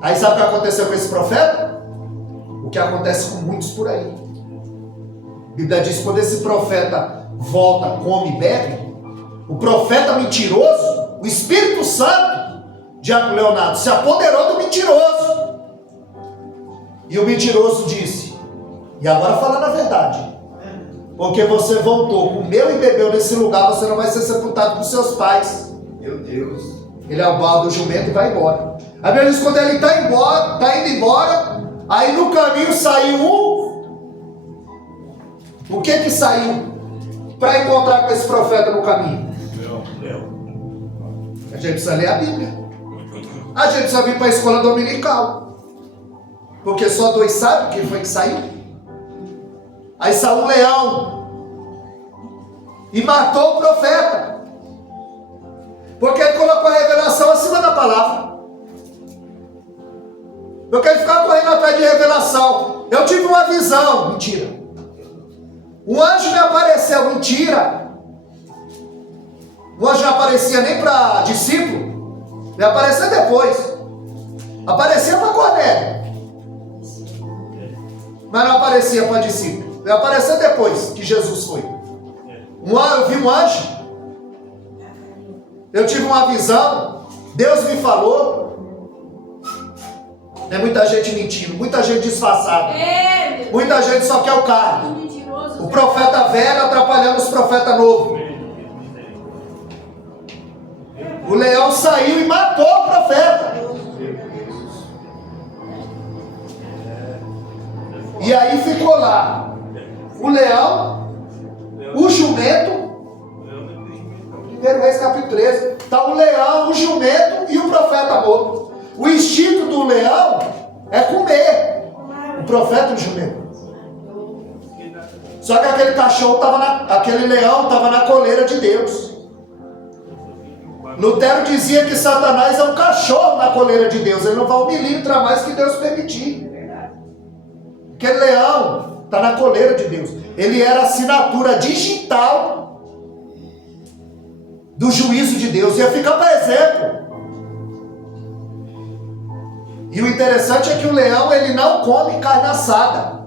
Aí sabe o que aconteceu com esse profeta? O que acontece com muitos por aí. A Bíblia diz que quando esse profeta volta, come e bebe, o profeta mentiroso, o Espírito Santo, Diácono Leonardo, se apoderou do mentiroso. E o mentiroso disse: e agora falando a verdade, porque você voltou, comeu e bebeu nesse lugar, você não vai ser sepultado com seus pais. Meu Deus. Ele abalda o jumento e vai embora. A Bíblia diz que quando ele está indo embora, aí no caminho saiu o que saiu para encontrar com esse profeta no caminho? A gente precisa ler a Bíblia. A gente precisa vir para a escola dominical. Porque só 2 sabem quem foi que saiu. Aí saiu um leão e matou o profeta. Porque ele colocou a revelação acima da palavra. Porque ele ficava correndo atrás de revelação. Eu tive uma visão. Mentira. Um anjo me apareceu. Mentira. O anjo não aparecia nem para discípulo. Ele apareceu depois. Aparecia para Cornélio. Mas não aparecia para discípulo. Ele apareceu depois que Jesus foi. Eu vi um anjo. Eu tive uma visão. Deus me falou. Tem muita gente mentindo, muita gente disfarçada. Muita gente só quer o carne. O profeta velho atrapalhando os profetas novos. O leão saiu e matou o profeta. E aí ficou lá o leão, o jumento. 1 Reis capítulo 13. Está o leão, o jumento e o profeta morto. O instinto do leão é comer o profeta e o jumento. Só que aquele cachorro aquele leão estava na coleira de Deus. Lutero dizia que Satanás é um cachorro na coleira de Deus. Ele não vai 1 milímetro a mais que Deus permitir. Aquele leão está na coleira de Deus. Ele era a assinatura digital do juízo de Deus. Ia ficar para exemplo. E o interessante é que o leão, ele não come carne assada.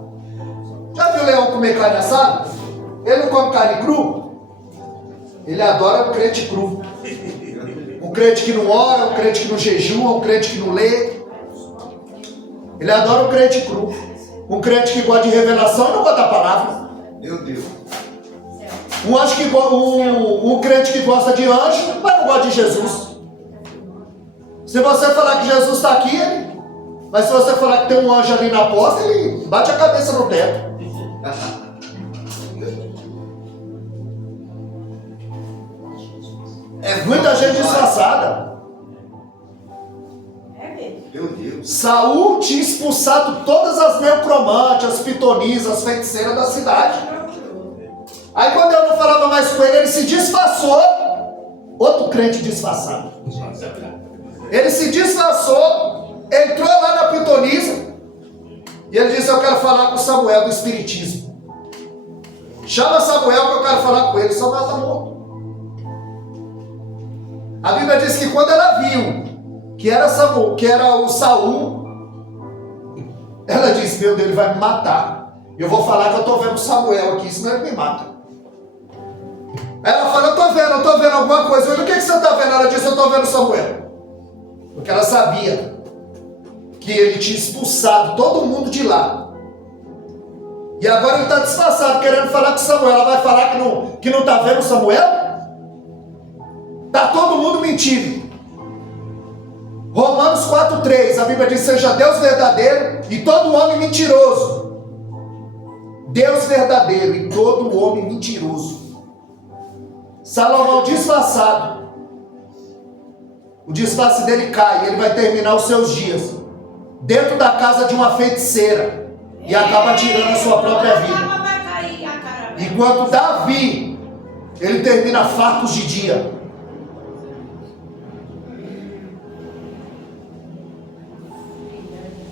Já viu o leão comer carne assada? Ele não come carne cru. Ele adora um crente cru. Um crente que não ora, um crente que não jejua, um crente que não lê. Ele adora um crente cru. Um crente que gosta de revelação e não gosta da palavra. Meu Deus. Um crente que gosta de anjo, mas não gosta de Jesus. Se você falar que Jesus está aqui, mas se você falar que tem um anjo ali na porta, ele bate a cabeça no teto. É muita gente disfarçada. Meu Deus. Saul tinha expulsado todas as neocromantes, as pitonisas, as feiticeiras da cidade. Aí quando eu não falava mais com ele, ele se disfarçou. Outro crente disfarçado. Ele se disfarçou, entrou lá na pitonisa e ele disse: eu quero falar com Samuel do Espiritismo. Chama Samuel que eu quero falar com ele. Samuel está morto. A Bíblia diz que quando ela viu que era o Saul, ela disse: meu Deus, ele vai me matar. Eu vou falar que eu estou vendo Samuel aqui, senão ele me mata. Ela fala: eu estou vendo alguma coisa. Eu falei: o que você está vendo? Ela disse: eu estou vendo Samuel. Porque ela sabia que ele tinha expulsado todo mundo de lá. E agora ele está disfarçado, querendo falar com Samuel. Ela vai falar que não está vendo Samuel? Está todo mundo mentindo. Romanos 4,3, a Bíblia diz: seja Deus verdadeiro e todo homem mentiroso. Deus verdadeiro e todo homem mentiroso. Salomão disfarçado. O disfarce dele cai, ele vai terminar os seus dias dentro da casa de uma feiticeira e acaba tirando a sua própria vida. Enquanto Davi, ele termina fartos de dia.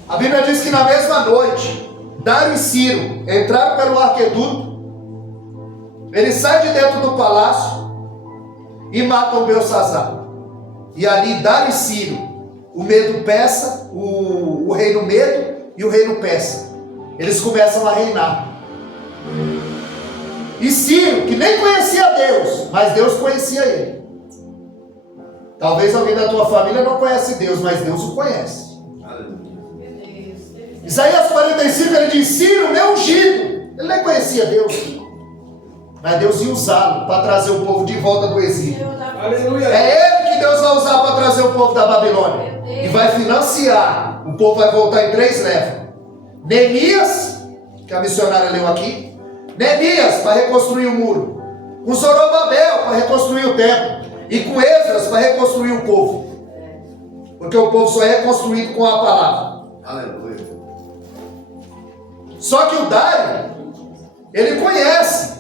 A Bíblia diz que na mesma noite, Dário e Ciro entraram pelo arqueduto. Ele sai de dentro do palácio e matam Belsazar. E ali Dário e Ciro, o Medo Persa, o reino Medo e o reino Persa, eles começam a reinar. E Ciro, que nem conhecia Deus, mas Deus conhecia ele. Talvez alguém da tua família não conhece Deus, mas Deus o conhece. Isaías 45, ele diz: Ciro, meu ungido. Ele nem conhecia Deus, mas Deus ia usá-lo para trazer o povo de volta do exílio. Aleluia. É ele que Deus vai usar para trazer o povo da Babilônia. E vai financiar. O povo vai voltar em 3 levas. Neemias, que a missionária leu aqui. Neemias para reconstruir o muro. Com Zorobabel para reconstruir o templo. E com Esdras para reconstruir o povo. Porque o povo só é reconstruído com a palavra. Aleluia. Só que o Dário, ele conhece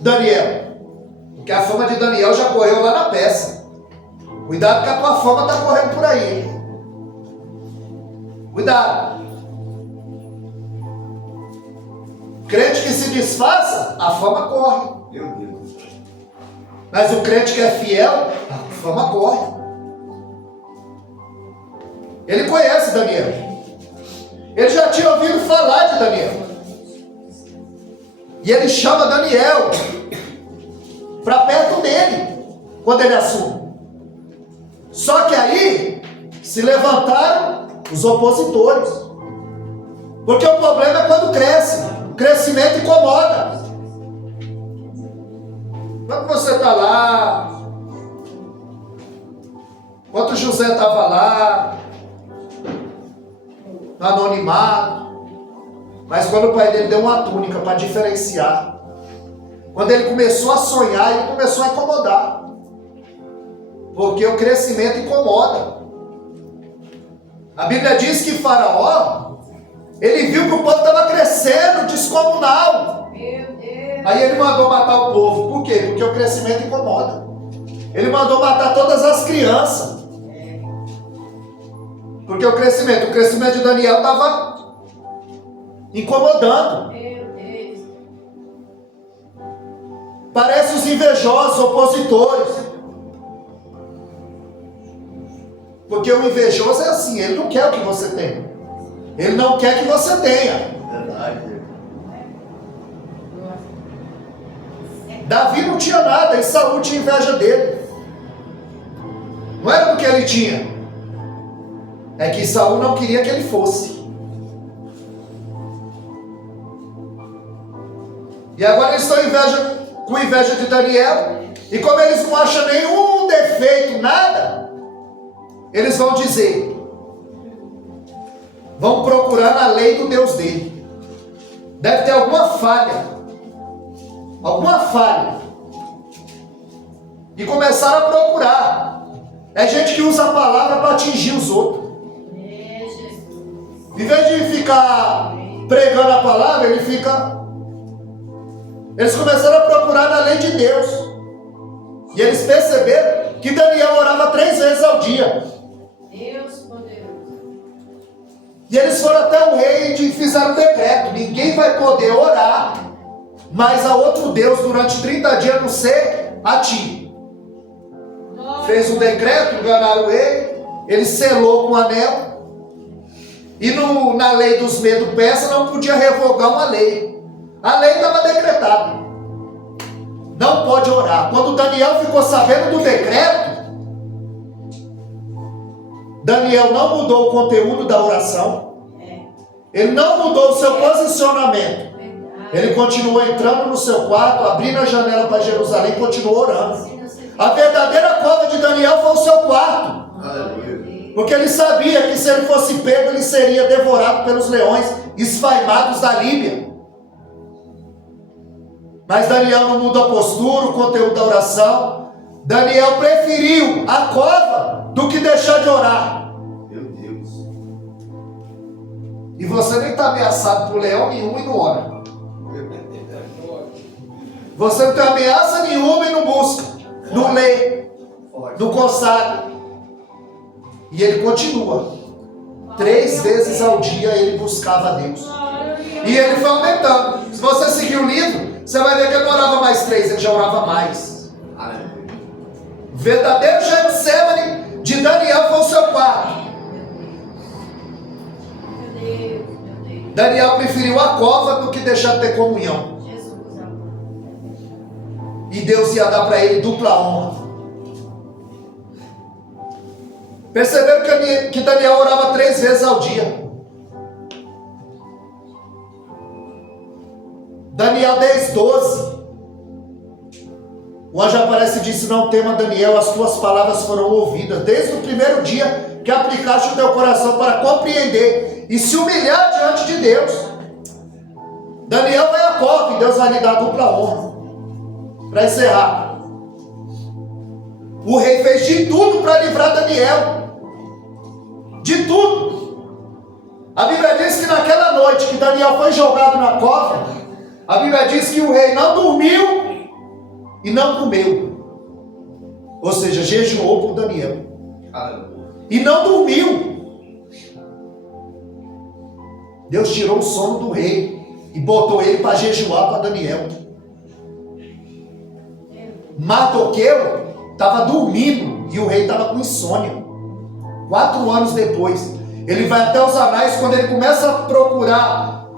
Daniel. Porque a fama de Daniel já correu lá na peça. Cuidado que a tua fama está correndo por aí, hein? Cuidado. Crente que se disfarça, a fama corre. Meu Deus. Mas o crente que é fiel, a fama corre. Ele conhece Daniel. Ele já tinha ouvido falar de Daniel. E ele chama Daniel para perto dele, quando ele assume. Só que aí se levantaram os opositores. Porque o problema é quando cresce. O crescimento incomoda. Quando você está lá, quando José estava lá, no anonimato, mas quando o pai dele deu uma túnica para diferenciar, quando ele começou a sonhar, ele começou a incomodar. Porque o crescimento incomoda. A Bíblia diz que Faraó, ele viu que o povo estava crescendo, descomunal. Aí ele mandou matar o povo. Por quê? Porque o crescimento incomoda. Ele mandou matar todas as crianças. Porque o crescimento de Daniel estava incomodando. Parece os invejosos, opositores. Porque o invejoso é assim, ele não quer o que você tem. Ele não quer que você tenha. Verdade. Davi não tinha nada e Saul tinha inveja dele. Não era porque ele tinha. É que Saul não queria que ele fosse. E agora eles estão com inveja de Daniel. E como eles não acham nenhum defeito, nada, eles vão dizer, vão procurar na lei do Deus dele. Deve ter alguma falha. Alguma falha. E começaram a procurar. É gente que usa a palavra para atingir os outros. Em vez de ficar pregando a palavra, eles começaram a procurar na lei de Deus. E eles perceberam que Daniel orava 3 vezes ao dia. Deus poderoso. E eles foram até o rei e fizeram um decreto: ninguém vai poder orar mais a outro Deus durante 30 dias, a não ser a ti. Fez um decreto, enganaram o rei, ele selou com o anel. E na lei dos Medo-Persa não podia revogar uma lei. A lei estava decretada. Não pode orar. Quando Daniel ficou sabendo do decreto, Daniel não mudou o conteúdo da oração. Ele não mudou o seu posicionamento. Ele continuou entrando no seu quarto, abrindo a janela para Jerusalém e continuou orando. A verdadeira cova de Daniel foi o seu quarto. Aleluia. Porque ele sabia que se ele fosse pego, ele seria devorado pelos leões esfaimados da Líbia. Mas Daniel não muda a postura, o conteúdo da oração. Daniel preferiu a cova do que deixar de orar. Meu Deus. E você nem está ameaçado por leão nenhum e não ora. Você não tem ameaça nenhuma e não busca, não lê, não consagra. E ele continua. 3 vezes ao dia ele buscava a Deus. E ele foi aumentando. Se você seguir o livro, você vai ver que ele não orava mais 3, ele já orava mais. Aleluia. O verdadeiro Getsemane de Daniel foi o seu quarto. Daniel preferiu a cova do que deixar de ter comunhão. e Deus ia dar para ele dupla honra. Perceberam que Daniel orava 3 vezes ao dia. Daniel 10:12. O anjo aparece e disse: não tema, Daniel, as tuas palavras foram ouvidas desde o primeiro dia que aplicaste o teu coração para compreender e se humilhar diante de Deus. Daniel vai a cova e Deus vai lhe dar dupla honra. Para encerrar, o rei fez de tudo para livrar Daniel. De tudo. A Bíblia diz que naquela noite que Daniel foi jogado na cova, a Bíblia diz que o rei não dormiu e não comeu. Ou seja, jejuou por Daniel. E não dormiu. Deus tirou o sono do rei e botou ele para jejuar para Daniel. Mardoqueu estava dormindo e o rei estava com insônia. 4 anos depois, ele vai até os anais. Quando ele começa a procurar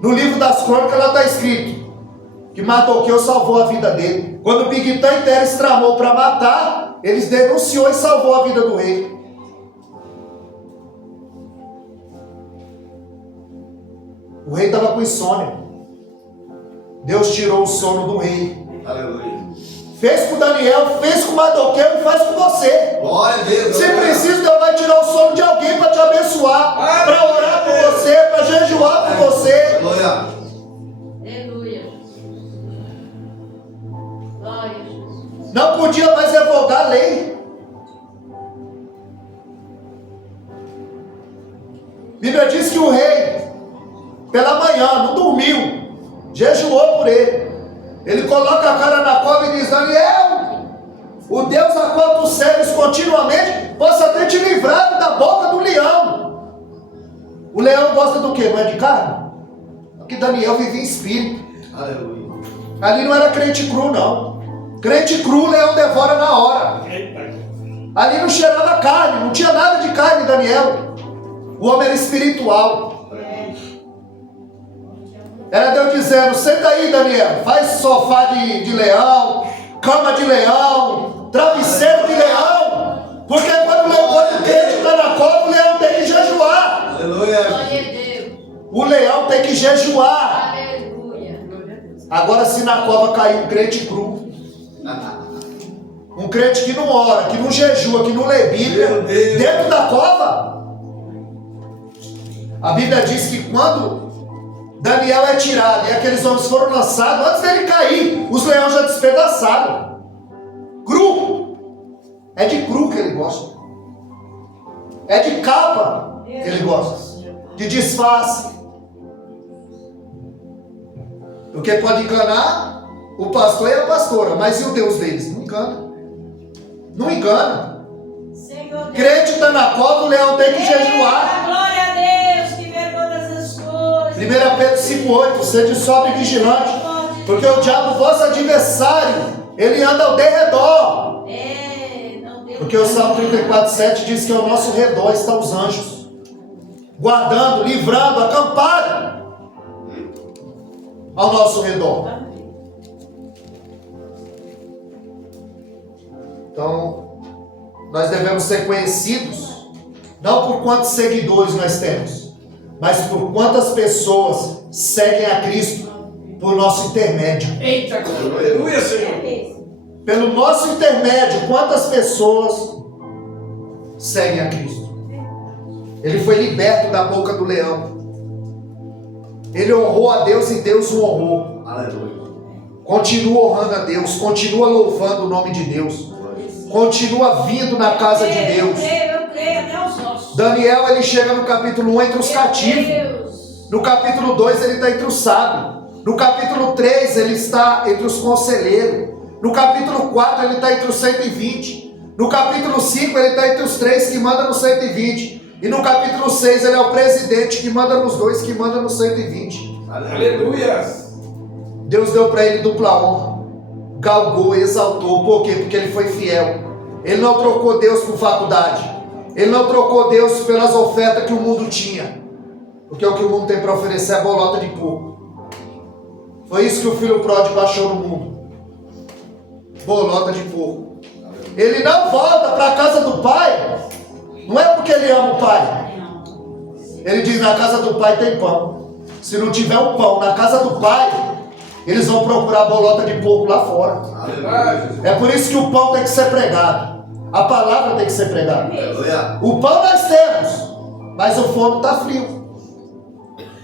no livro das crônicas, lá está escrito que Mardoqueu salvou a vida dele. Quando o Bigtã e Teres tramou para matar, eles denunciou e salvou a vida do rei. O rei estava com insônia. Deus tirou o sono do rei. Aleluia. Fez com Daniel, fez com Mardoqueu e faz com você. Glória a Deus. Se preciso, Deus vai tirar o sono de alguém para te abençoar, para orar por você, para jejuar por você. Aleluia. Aleluia. Glória a Jesus. Não podia mais revogar a lei. A Bíblia diz que o rei, pela manhã, não dormiu, jejuou por ele. Ele coloca a cara na cova e diz: Daniel, o Deus a qual tu serves continuamente possa ter te livrado da boca do leão. O leão gosta do quê? Não é de carne? Porque Daniel vivia em espírito. Aleluia. Ali não era crente cru, não. Crente cru, o leão devora na hora. Ali não cheirava carne, não tinha nada de carne, Daniel. O homem era espiritual. Era Deus dizendo: senta aí, Daniel, faz sofá de leão, cama de leão, travesseiro de leão. Porque quando o crente está na cova, o leão tem que jejuar. Aleluia. Glória a Deus. O leão tem que jejuar. Aleluia. Agora, se na cova caiu um crente cru, um crente que não ora, que não jejua, que não lê Bíblia, Meu Deus. dentro da cova, a Bíblia diz que quando Daniel é tirado e aqueles homens foram lançados, antes dele cair, os leões já despedaçaram. Cru. É de cru que ele gosta. É de capa que ele gosta. De disfarce. Porque pode enganar o pastor e a pastora, mas e o Deus deles? Não engana. Não engana. Senhor Deus. Crente está na cova, o leão tem que jejuar. Eita, glória a Deus, que vê todas as coisas. 1 Pedro 5,8, sede sóbrio e vigilante, porque o diabo, vosso adversário, ele anda ao derredor. Não deu. Porque o Salmo 34,7 diz que ao nosso redor estão os anjos, guardando, livrando, acampado ao nosso redor. Então, nós devemos ser conhecidos, não por quantos seguidores nós temos, mas por quantas pessoas seguem a Cristo por nosso intermédio. Eita, aleluia, Senhor. Pelo nosso intermédio, quantas pessoas seguem a Cristo? Ele foi liberto da boca do leão. Ele honrou a Deus e Deus o honrou. Aleluia. Continua honrando a Deus, continua louvando o nome de Deus, continua vindo na casa de Deus. Eu creio até os nossos. Daniel, ele chega no capítulo 1 entre os cativos. No capítulo 2 ele está entre os sábios. No capítulo 3 ele está entre os conselheiros. No capítulo 4 ele está entre os 120. No capítulo 5 ele está entre os 3 que mandam no 120. E no capítulo 6 ele é o presidente que manda nos 2 que manda no 120. Aleluia. Deus deu para ele dupla honra. Galgou, exaltou. Por quê? Porque ele foi fiel. Ele não trocou Deus por faculdade. Ele não trocou Deus pelas ofertas que o mundo tinha. Porque o que o mundo tem para oferecer é bolota de porco. Foi isso que o filho pródigo achou no mundo. bolota de porco. Ele não volta para a casa do pai, não é porque ele ama o pai. Ele diz: na casa do pai tem pão. Se não tiver um pão na casa do pai, eles vão procurar bolota de porco lá fora. Aleluia. É por isso que o pão tem que ser pregado. A palavra tem que ser pregada. Aleluia. O pão nós temos, mas o forno está frio.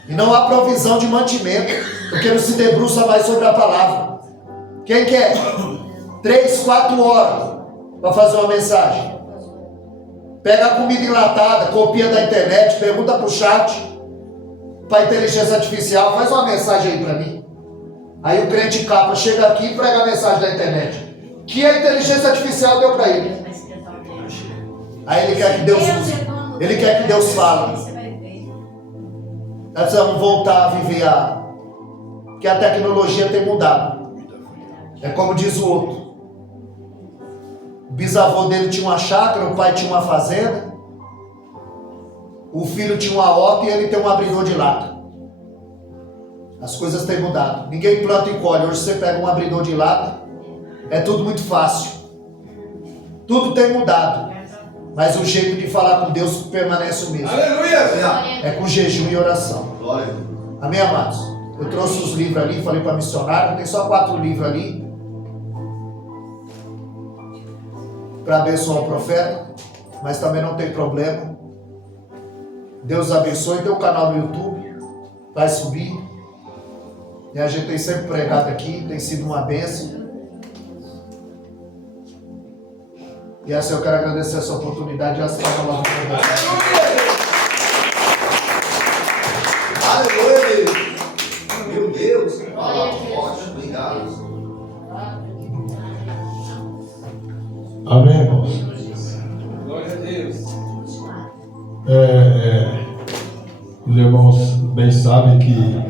E não há provisão de mantimento, porque não se debruça mais sobre a palavra. Quem quer? 3, 4 horas para fazer uma mensagem. Pega a comida enlatada, copia da internet, pergunta para o chat, para a inteligência artificial, faz uma mensagem aí para mim. Aí o crente capa chega aqui e prega a mensagem da internet, que a inteligência artificial deu para ele. Aí ele quer que Deus use. Ele quer que Deus fale. Nós precisamos voltar a viver que a tecnologia tem mudado. É como diz o outro. O bisavô dele tinha uma chácara, o pai tinha uma fazenda, o filho tinha uma horta e ele tem um abridor de lata. As coisas têm mudado. Ninguém planta e colhe. Hoje você pega um abridor de lata, é tudo muito fácil. Tudo tem mudado. Mas o jeito de falar com Deus permanece o mesmo. Aleluia. É com jejum e oração. Glória. Amém, amados? Eu trouxe os livros ali, falei para missionário, tem só 4 livros ali para abençoar o profeta, mas também não tem problema. Deus abençoe. Tem um canal no YouTube, vai subir. E a gente tem sempre pregado aqui, tem sido uma bênção. E assim eu quero agradecer essa oportunidade e assim a palavra para você. Aleluia, Deus. Meu Deus. Palavra forte. Obrigado. Amém, irmãos? Glória a Deus. Os irmãos bem sabem que